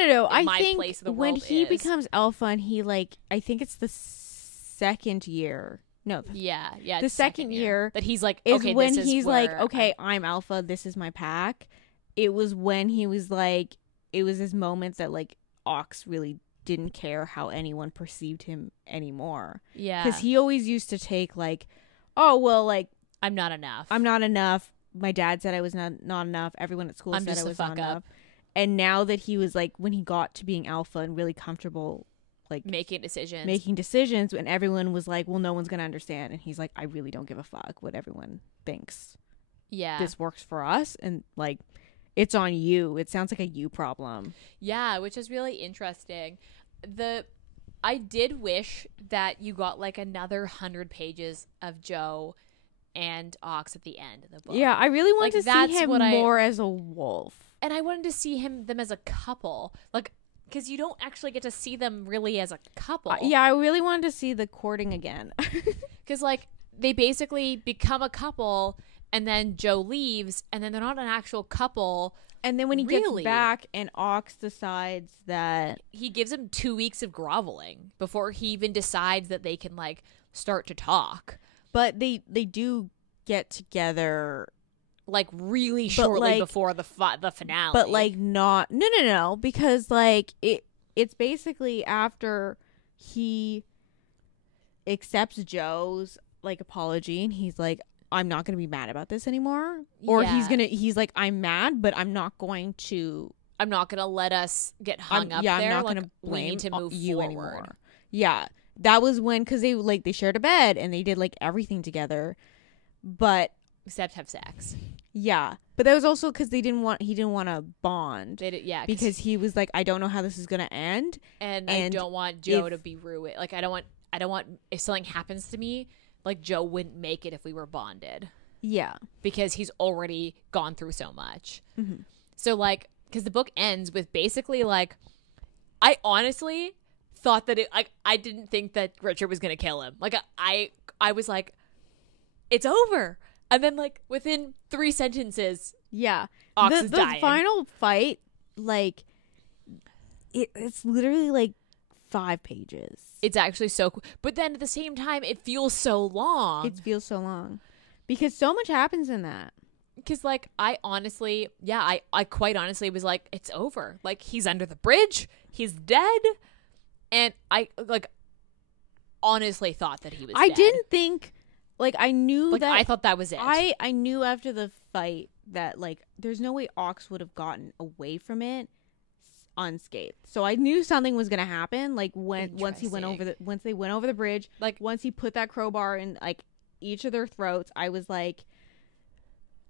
my place in the world is. When he becomes alpha and he I think it's the second year. No. Yeah. The second year that he's like, is okay, when this is he's where like, okay, I'm alpha. This is my pack. It was when he was like, it was his moments that like Ox really didn't care how anyone perceived him anymore. Yeah. Because he always used to take like, oh, well, like, I'm not enough. I'm not enough. My dad said I was not enough. Everyone at school I'm said just I a was fuck not up. enough. And now that he was like, when he got to being alpha and really comfortable, like making decisions, and everyone was like, well, no one's going to understand. And he's like, I really don't give a fuck what everyone thinks. Yeah. This works for us. And like, it's on you. It sounds like a you problem. Yeah, which is really interesting. I did wish that you got like another 100 pages of Joe and Ox at the end of the book. Yeah, I really want Like, to see him what more as a wolf. And I wanted to see them as a couple. Like, because you don't actually get to see them really as a couple. Yeah, I really wanted to see the courting again. Because, like, they basically become a couple, and then Joe leaves, and then they're not an actual couple. And then when he gets back and Ox decides that... He gives him 2 weeks of groveling before he even decides that they can, like, start to talk. But they do get together... Like, really shortly before the finale. But, like, not... No. Because, like, it's basically after he accepts Joe's, like, apology. And he's like, I'm not going to be mad about this anymore. Or he's like, I'm mad, but I'm not going to let us get hung up there. I'm not like, going to blame we need to move you forward. anymore. Yeah. That was when... Because they shared a bed and they did, like, everything together. But... Except have sex. Yeah, but that was also because he didn't want to bond. Because he was like, I don't know how this is gonna end, and I don't want Joe to be ruined. Like, I don't want if something happens to me, like, Joe wouldn't make it if we were bonded. Yeah, because he's already gone through so much. Mm-hmm. So, like, because the book ends with basically, like, I honestly thought that I didn't think that Richard was gonna kill him. Like, I was like, it's over. And then, like, within 3 sentences, Ox is dying. The final fight, like, it's literally, like, 5 pages. It's actually so cool. But then at the same time, it feels so long. It feels so long. Because so much happens in that. Because, like, I honestly, I quite honestly was like, it's over. Like, he's under the bridge. He's dead. And I, like, honestly thought that he was dead. Didn't think... Like, I knew like, that... I thought that was it. I knew after the fight that, like, there's no way Ox would have gotten away from it unscathed. So I knew something was going to happen, like, once they went over the bridge, like, once he put that crowbar in, like, each of their throats, I was like,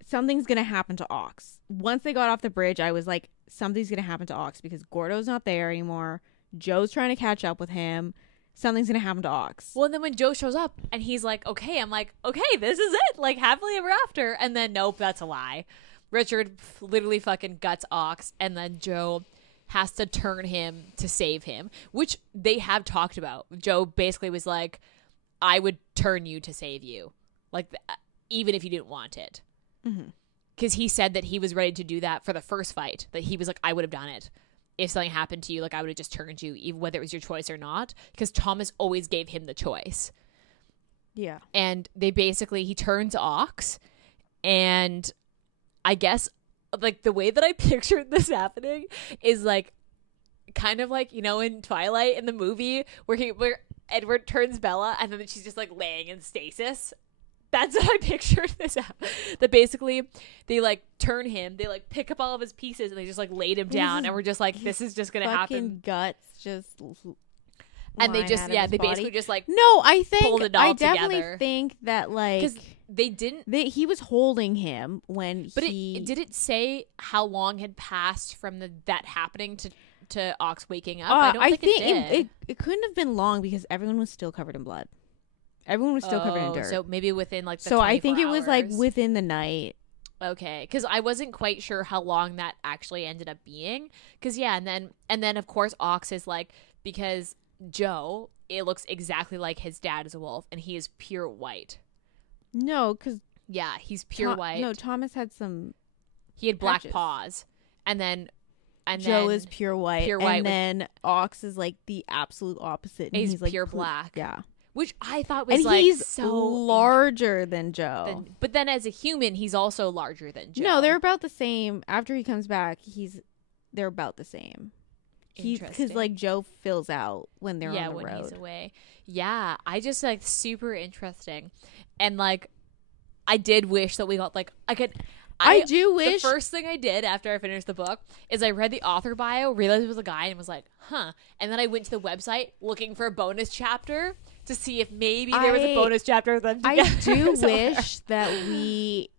something's going to happen to Ox. Once they got off the bridge, I was like, something's going to happen to Ox because Gordo's not there anymore. Joe's trying to catch up with him. Something's gonna happen to Ox. Well, and then when Joe shows up and he's like, okay, I'm like, okay, this is it, like, happily ever after. And then nope, that's a lie. Richard literally fucking guts Ox, and then Joe has to turn him to save him, which they have talked about. Joe basically was like, I would turn you to save you, like, even if you didn't want it, because he said that he was ready to do that for the first fight. That he was like, I would have done it. If something happened to you, like, I would have just turned you, even whether it was your choice or not, because Thomas always gave him the choice. Yeah. And he turns Ox, and I guess, like, the way that I pictured this happening is, like, kind of like, you know, in Twilight, in the movie, where Edward turns Bella, and then she's just, like, laying in stasis. That's how I pictured this out. That basically they, like, turn him, they, like, pick up all of his pieces and they just, like, laid him down, and we're just like, this is just gonna happen. Guts just and they just they basically just, like, no, I definitely together. Think that, like, because they didn't he was holding him when but did it say how long had passed from that happening to Ox waking up? I don't think it couldn't have been long because everyone was still covered in blood. Everyone was still covered in dirt. So maybe within, like, the so I think 24 it was, like, hours. within the night. Okay, because I wasn't quite sure how long that actually ended up being. Because and then of course Ox is like, because Joe, it looks exactly like his dad is a wolf, and he is pure white. No, because he's pure white. No, Thomas had some. He had black patches. paws, and Joe is pure white, and then Ox is, like, the absolute opposite. And he's like pure black. Yeah. Which I thought was, and like, he's so larger than Joe. But then as a human, he's also larger than Joe. No, they're about the same. After he comes back, they're about the same. because like Joe fills out when they're on the when road. he's away. Yeah, I just like super interesting, and like I did wish that we got like I do wish. The first thing I did after I finished the book is I read the author bio, realized it was a guy, and was like, huh. And then I went to the website looking for a bonus chapter to see if maybe there was a bonus chapter of them together. I do wish that we,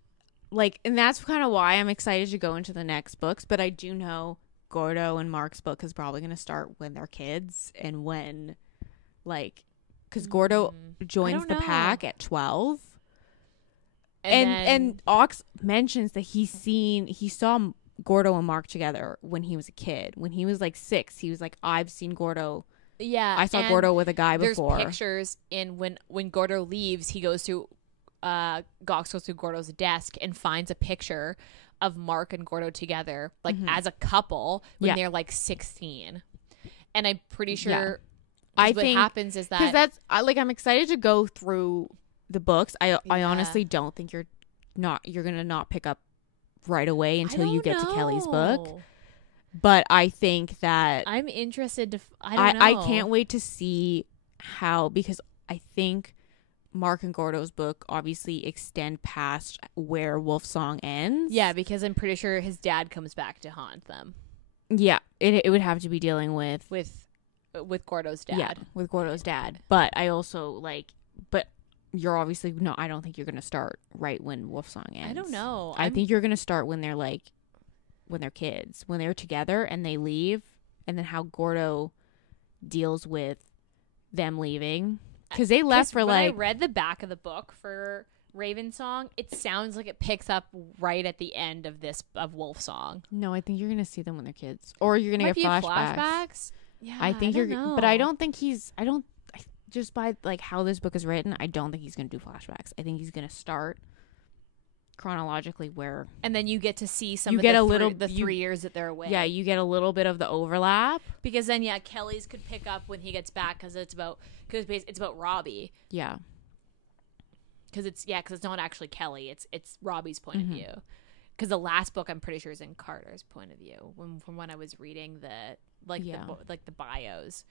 like, and that's kind of why I'm excited to go into the next books, but I do know Gordo and Mark's book is probably going to start when they're kids and when, like, because Gordo joins the pack at 12. And Ox mentions that he saw Gordo and Mark together when he was a kid. When he was like 6, he was like, I've seen Gordo. Yeah, I saw Gordo with a guy before. There's pictures in when Gordo leaves, he goes to Gox goes to Gordo's desk and finds a picture of Mark and Gordo together, like as a couple when they're like 16. And I'm pretty sure what happens is that, because that's I'm excited to go through the books. I honestly don't think you're gonna not pick up right away until you get to Kelly's book. But I think that I'm interested to. I don't know. I can't wait to see how, because I think Mark and Gordo's book obviously extend past where Wolfsong ends. Yeah, because I'm pretty sure his dad comes back to haunt them. Yeah, it would have to be dealing with Gordo's dad. Yeah, with Gordo's dad. But I also but you're obviously I don't think you're gonna start right when Wolfsong ends. I don't know. I think you're gonna start when they're kids, when they're together and they leave, and then how Gordo deals with them leaving, because they left for when I read the back of the book for Ravensong, it sounds like it picks up right at the end of Wolfsong. No, I think you're gonna see them when they're kids, or you're gonna get flashbacks. Yeah, I think but I don't think just by like how this book is written, I don't think he's gonna do flashbacks. I think he's gonna start chronologically where, and then you get to see the 3 years that they're away. Yeah, you get a little bit of the overlap, because then Kelly's could pick up when he gets back, because it's about Robbie. Yeah, because it's not actually Kelly, it's Robbie's point of view. Because the last book I'm pretty sure is in Carter's point of view from when I was reading the bios.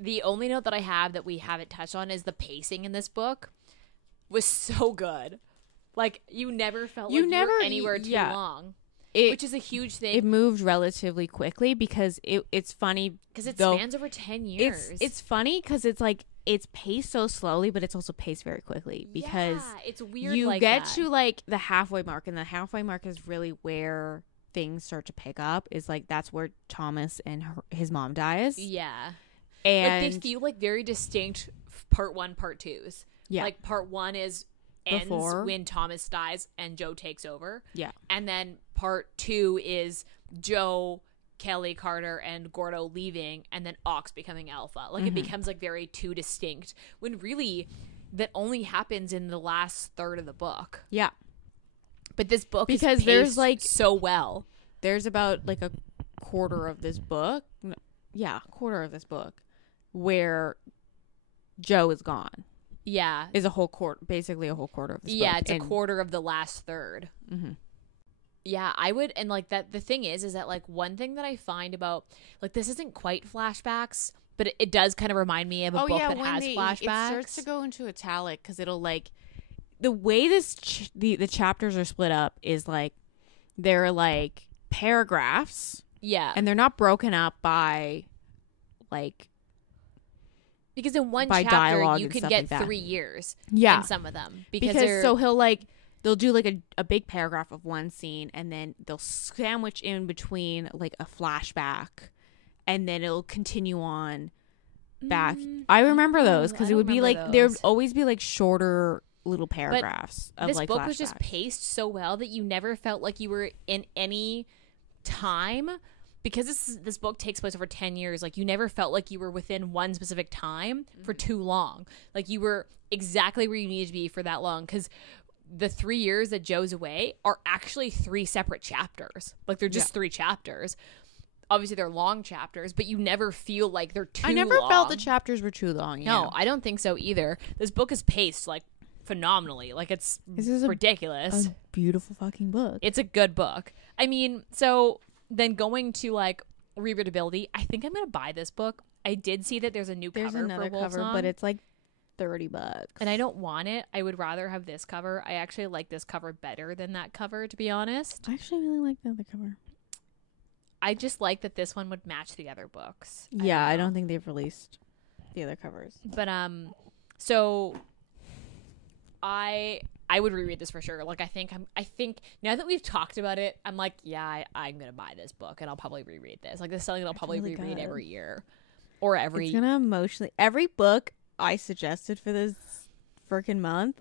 The only note that I have that we haven't touched on is the pacing in this book was so good. Like, you never felt like you were anywhere too long, which is a huge thing. It moved relatively quickly because it's funny because it spans over 10 years. It's funny because it's like it's paced so slowly, but it's also paced very quickly because it's weird. You get to like the halfway mark, and the halfway mark is really where things start to pick up. Is like that's where Thomas and his mom dies. Yeah, and like they feel like very distinct part 1, part 2s. Yeah, like part 1 ends when Thomas dies and Joe takes over. Yeah, and then part 2 is Joe, Kelly, Carter, and Gordo leaving, and then Ox becoming Alpha. Like it becomes like very two distinct, when really that only happens in the last third of the book. Yeah, but this book because is there's like so well. There's about like a quarter of this book. Quarter of this book where Joe is gone. Yeah, is a whole quarter, basically a whole quarter of this book. Yeah, it's a quarter of the last third. Yeah, I would, and like that. The thing is that like one thing that I find about like this isn't quite flashbacks, but it does kind of remind me of a book that has flashbacks. It starts to go into italic because it'll like the way the chapters are split up is like they're like paragraphs. Yeah, and they're not broken up by like. Because in one chapter you could get 3 years in some of them. Because so they'll do like a big paragraph of one scene, and then they'll sandwich in between like a flashback, and then it'll continue on back. I remember those because it would be like there would always be like shorter little paragraphs of this like book flashbacks. Was just paced so well that you never felt like you were in any time. Because this book takes place over 10 years, like you never felt like you were within one specific time for too long. Like you were exactly where you needed to be for that long. Because the 3 years that Joe's away are actually 3 separate chapters. Like they're just 3 chapters. Obviously they're long chapters, but you never feel like they're too long. I never felt the chapters were too long. Yeah. No, I don't think so either. This book is paced like phenomenally. Like it's ridiculous. A beautiful fucking book. It's a good book. I mean, so then going to like rereadability, I think I'm gonna buy this book. I did see that there's a new There's cover another for cover, Wolfsong, but it's like $30. and I don't want it. I would rather have this cover. I actually like this cover better than that cover, to be honest. I actually really like the other cover. I just like that this one would match the other books. Yeah, I know. don't think they've released the other covers. But so I would reread this for sure. Like I think now that we've talked about it, I'm like, yeah, I'm gonna buy this book and I'll probably reread this. Like this is something that I'll probably really reread good. every year or every. It's gonna emotionally. Every book I suggested for this freaking month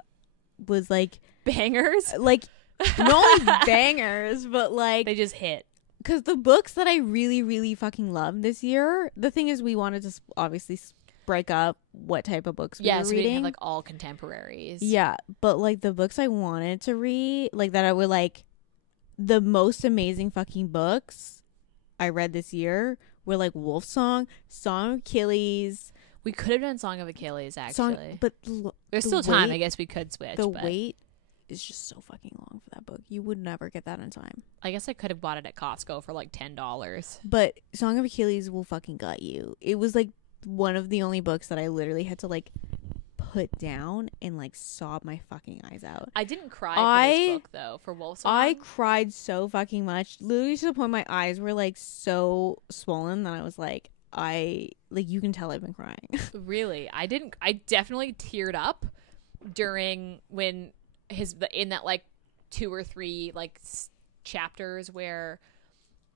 was like bangers. like not only bangers, but like They just hit. because the books that I really, really fucking loved this year. The thing is, we wanted to obviously break up what type of books we were So we reading. didn't have like all contemporaries. Yeah, but like the books I wanted to read, like that I would like, the most amazing fucking books I read this year were like Wolfsong, Song of Achilles, We could have done Song of Achilles actually. but There's the still time. wait- I guess we could switch. the but wait is just so fucking long for that book. You would never get that in time. I guess I could have bought it at Costco for like $10. But Song of Achilles will fucking gut you. It was like one of the only books that I literally had to like put down and like sob my fucking eyes out. I didn't cry for this book though. For Wolfsong, I cried so fucking much, literally to the point my eyes were like so swollen that I was like, you can tell I've been crying. Really, I didn't. I definitely teared up during when in that like 2 or 3 like chapters where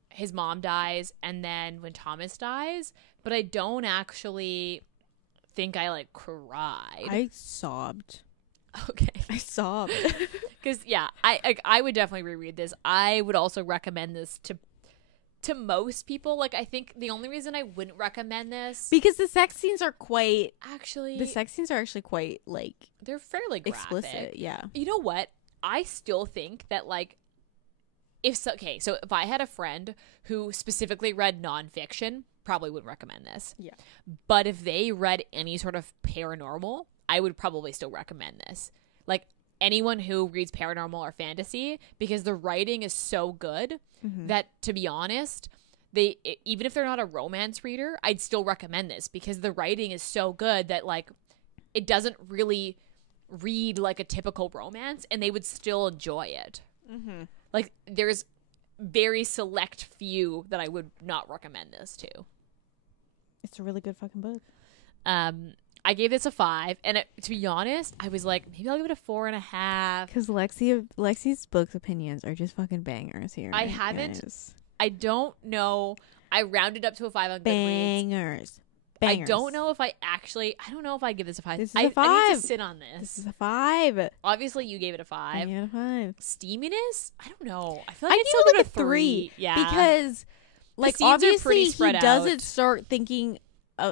his mom dies and then when Thomas dies, but I don't actually think I like cried. I sobbed. Okay. I sobbed. Because yeah, I would definitely reread this. I would also recommend this to most people. Like I think the only reason I wouldn't recommend this Because the sex scenes are quite actually quite like they're fairly graphic. explicit. Yeah. You know what? I still think that like so if I had a friend who specifically read nonfiction, probably wouldn't recommend this. Yeah. But if they read any sort of paranormal, I would probably still recommend this. Like anyone who reads paranormal or fantasy, because the writing is so good that, to be honest, even if they're not a romance reader, I'd still recommend this because the writing is so good that like it doesn't really read like a typical romance and they would still enjoy it. Like there's very select few that I would not recommend this to. It's a really good fucking book. I gave this a 5, and to be honest, I was like, maybe I'll give it a 4.5. Because Lexi's books opinions are just fucking bangers here. I don't know. I rounded up to a 5 on Goodreads. Bangers. I don't know if I don't know if I give this a 5. This is a 5. I need to sit on this. This is a 5. Obviously, you gave it a 5. Yeah, a 5. Steaminess? I don't know. I feel like I I'd give still it give like it a 3. Yeah. Because, like, scenes are obviously pretty he spread doesn't out. start thinking,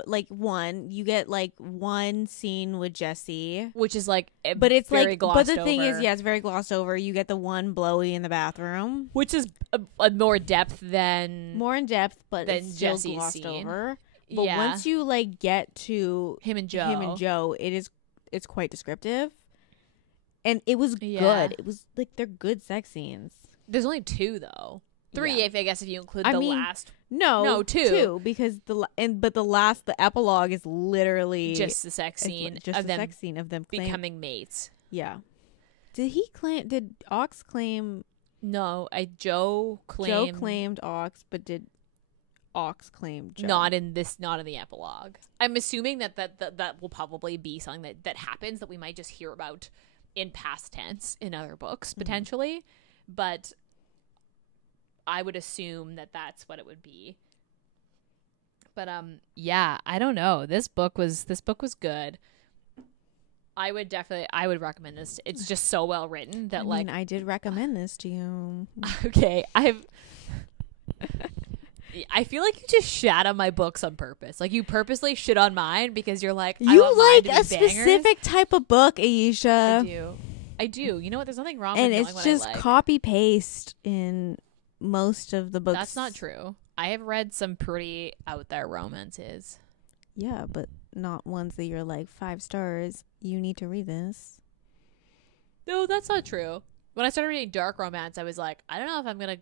like, you get, like, one scene with Jesse. Which is like, But it's very like, glossed but the thing over. is, yeah, it's very glossed over. You get the one blowy in the bathroom. Which is a more depth than More in depth, but Than it's still Jesse's glossed scene. over. But Yeah. once you, like, get to him and Joe. it's quite descriptive. And it was Yeah. good. It was, like, they're good sex scenes. There's only 2 though. 3, Yeah. if I guess if you include I the mean, last, No, 2. because the epilogue is literally just the sex scene just of the them sex scene of them becoming mates. Yeah. Did Ox claim? No, Joe Joe claimed Ox, but did Ox claim Joe? not in the epilogue. I'm assuming that will probably be something that happens that we might just hear about in past tense in other books potentially, but I would assume that that's what it would be. But yeah, I don't know. This book was good. I would recommend this. It's just so well written that I did recommend this to you. okay, I feel like you just shat on my books on purpose. Like you purposely shit on mine because you're like, I You want mine like to a be bangers. specific type of book, Ayesha. I do. You know what? There's nothing wrong And with knowing it's what just I like. copy paste in most of the books. That's not true. I have read some pretty out there romances. Yeah, but not ones that you're like 5 stars. You need to read this. No, that's not true. When I started reading dark romance, I was like, I don't know if I'm gonna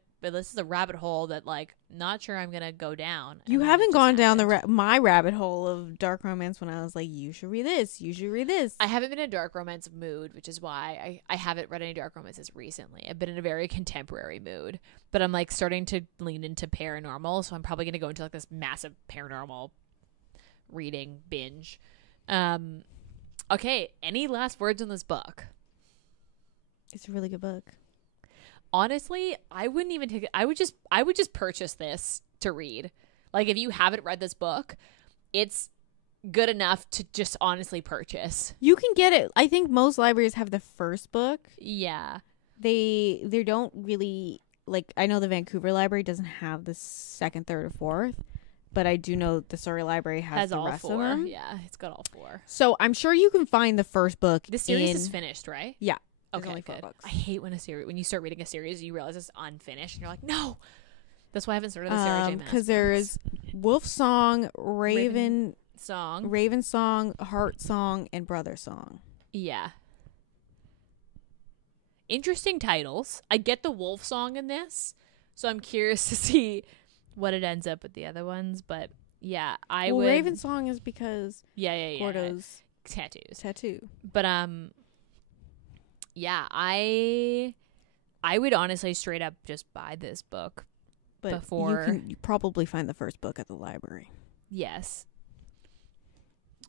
rabbit hole that like not sure I'm gonna go down. You And then haven't it just gone down happened. my rabbit hole of dark romance when I was like, you should read this. You should read this. I haven't been in a dark romance mood, which is why I haven't read any dark romances recently. I've been in a very contemporary mood, but I'm like starting to lean into paranormal, so I'm probably gonna go into like this massive paranormal reading binge. Okay, any last words on this book? It's a really good book. Honestly, I wouldn't even take it. I would just purchase this to read. Like if you haven't read this book, it's good enough to just honestly purchase. You can get it. I think most libraries have the first book. Yeah. They don't really, like, I know the Vancouver library doesn't have the second, third, or fourth, but I do know the Surrey library has the all rest four. of them. Yeah, it's got all four. So I'm sure you can find the first book. The series is finished, right? Yeah. There's Okay, only 4 good. books. I hate when you start reading a series, you realize it's unfinished, and you're like, no. That's why I haven't started the Sarah J. Maas because there's Wolfsong, Song. Raven Song, Heart Song, and Brother Song. Yeah. Interesting titles. I get the Wolfsong in this, so I'm curious to see what it ends up with the other ones. But yeah, I would. Raven Song is because Yeah. Gordo's tattoos. tattoo. But yeah, I would honestly straight up just buy this book. But before you probably find the first book at the library. Yes.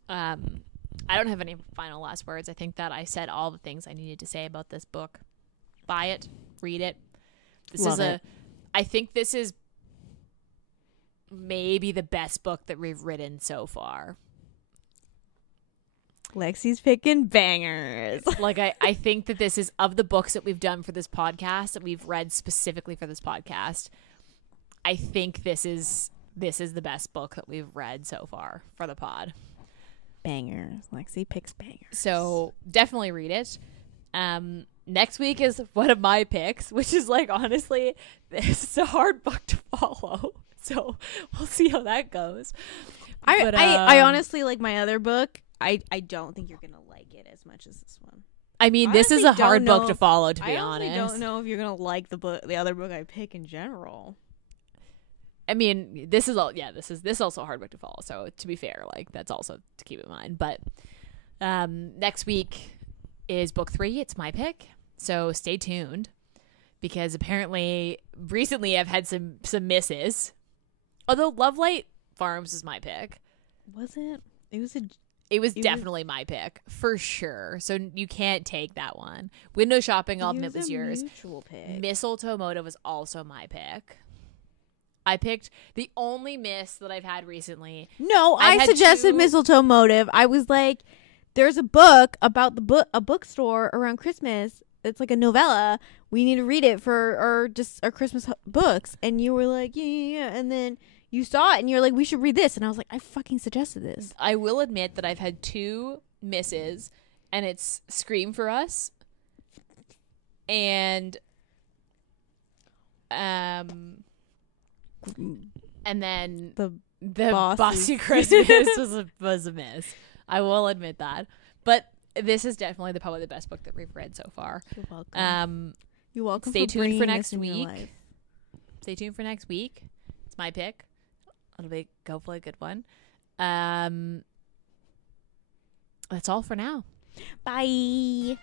I don't have any final last words. I think that I said all the things I needed to say about this book. Buy it, read it. I think this is maybe the best book that we've written so far. Lexi's picking bangers. Like I think that this is, of the books that we've done for this podcast, that we've read specifically for this podcast, I think this is the best book that we've read so far for the pod. Bangers. Lexi picks bangers. So definitely read it. Next week is one of my picks, which is like, honestly, this is a hard book to follow. So we'll see how that goes. I honestly like my other book. I don't think you're gonna like it as much as this one. I mean, this is a hard book to follow, to be honest. I don't know if you're gonna like the other book I pick in general. I mean, this is also a hard book to follow. So to be fair, like that's also to keep in mind. But next week is book 3. It's my pick. So stay tuned, because apparently recently I've had some misses. Although Lovelight Farms is my pick. Was it? It was definitely my pick for sure. So you can't take that one. Window Shopping, I'll admit, was yours. Mutual pick. Mistletoe Motive was also my pick. I picked the only miss that I've had recently. No, I suggested Mistletoe Motive. I was like, there's a book about a bookstore around Christmas. It's like a novella. We need to read it for our Christmas books. And you were like, yeah. And then you saw it and you're like, we should read this. And I was like, I fucking suggested this. I will admit that I've had 2 misses, and it's Scream for Us and then the Bossy Christmas was a miss. I will admit that. But this is definitely probably the best book that we've read so far. You're welcome. You're welcome. Stay tuned for next week. Stay tuned for next week. It's my pick. It'll be hopefully a good one. That's all for now. Bye.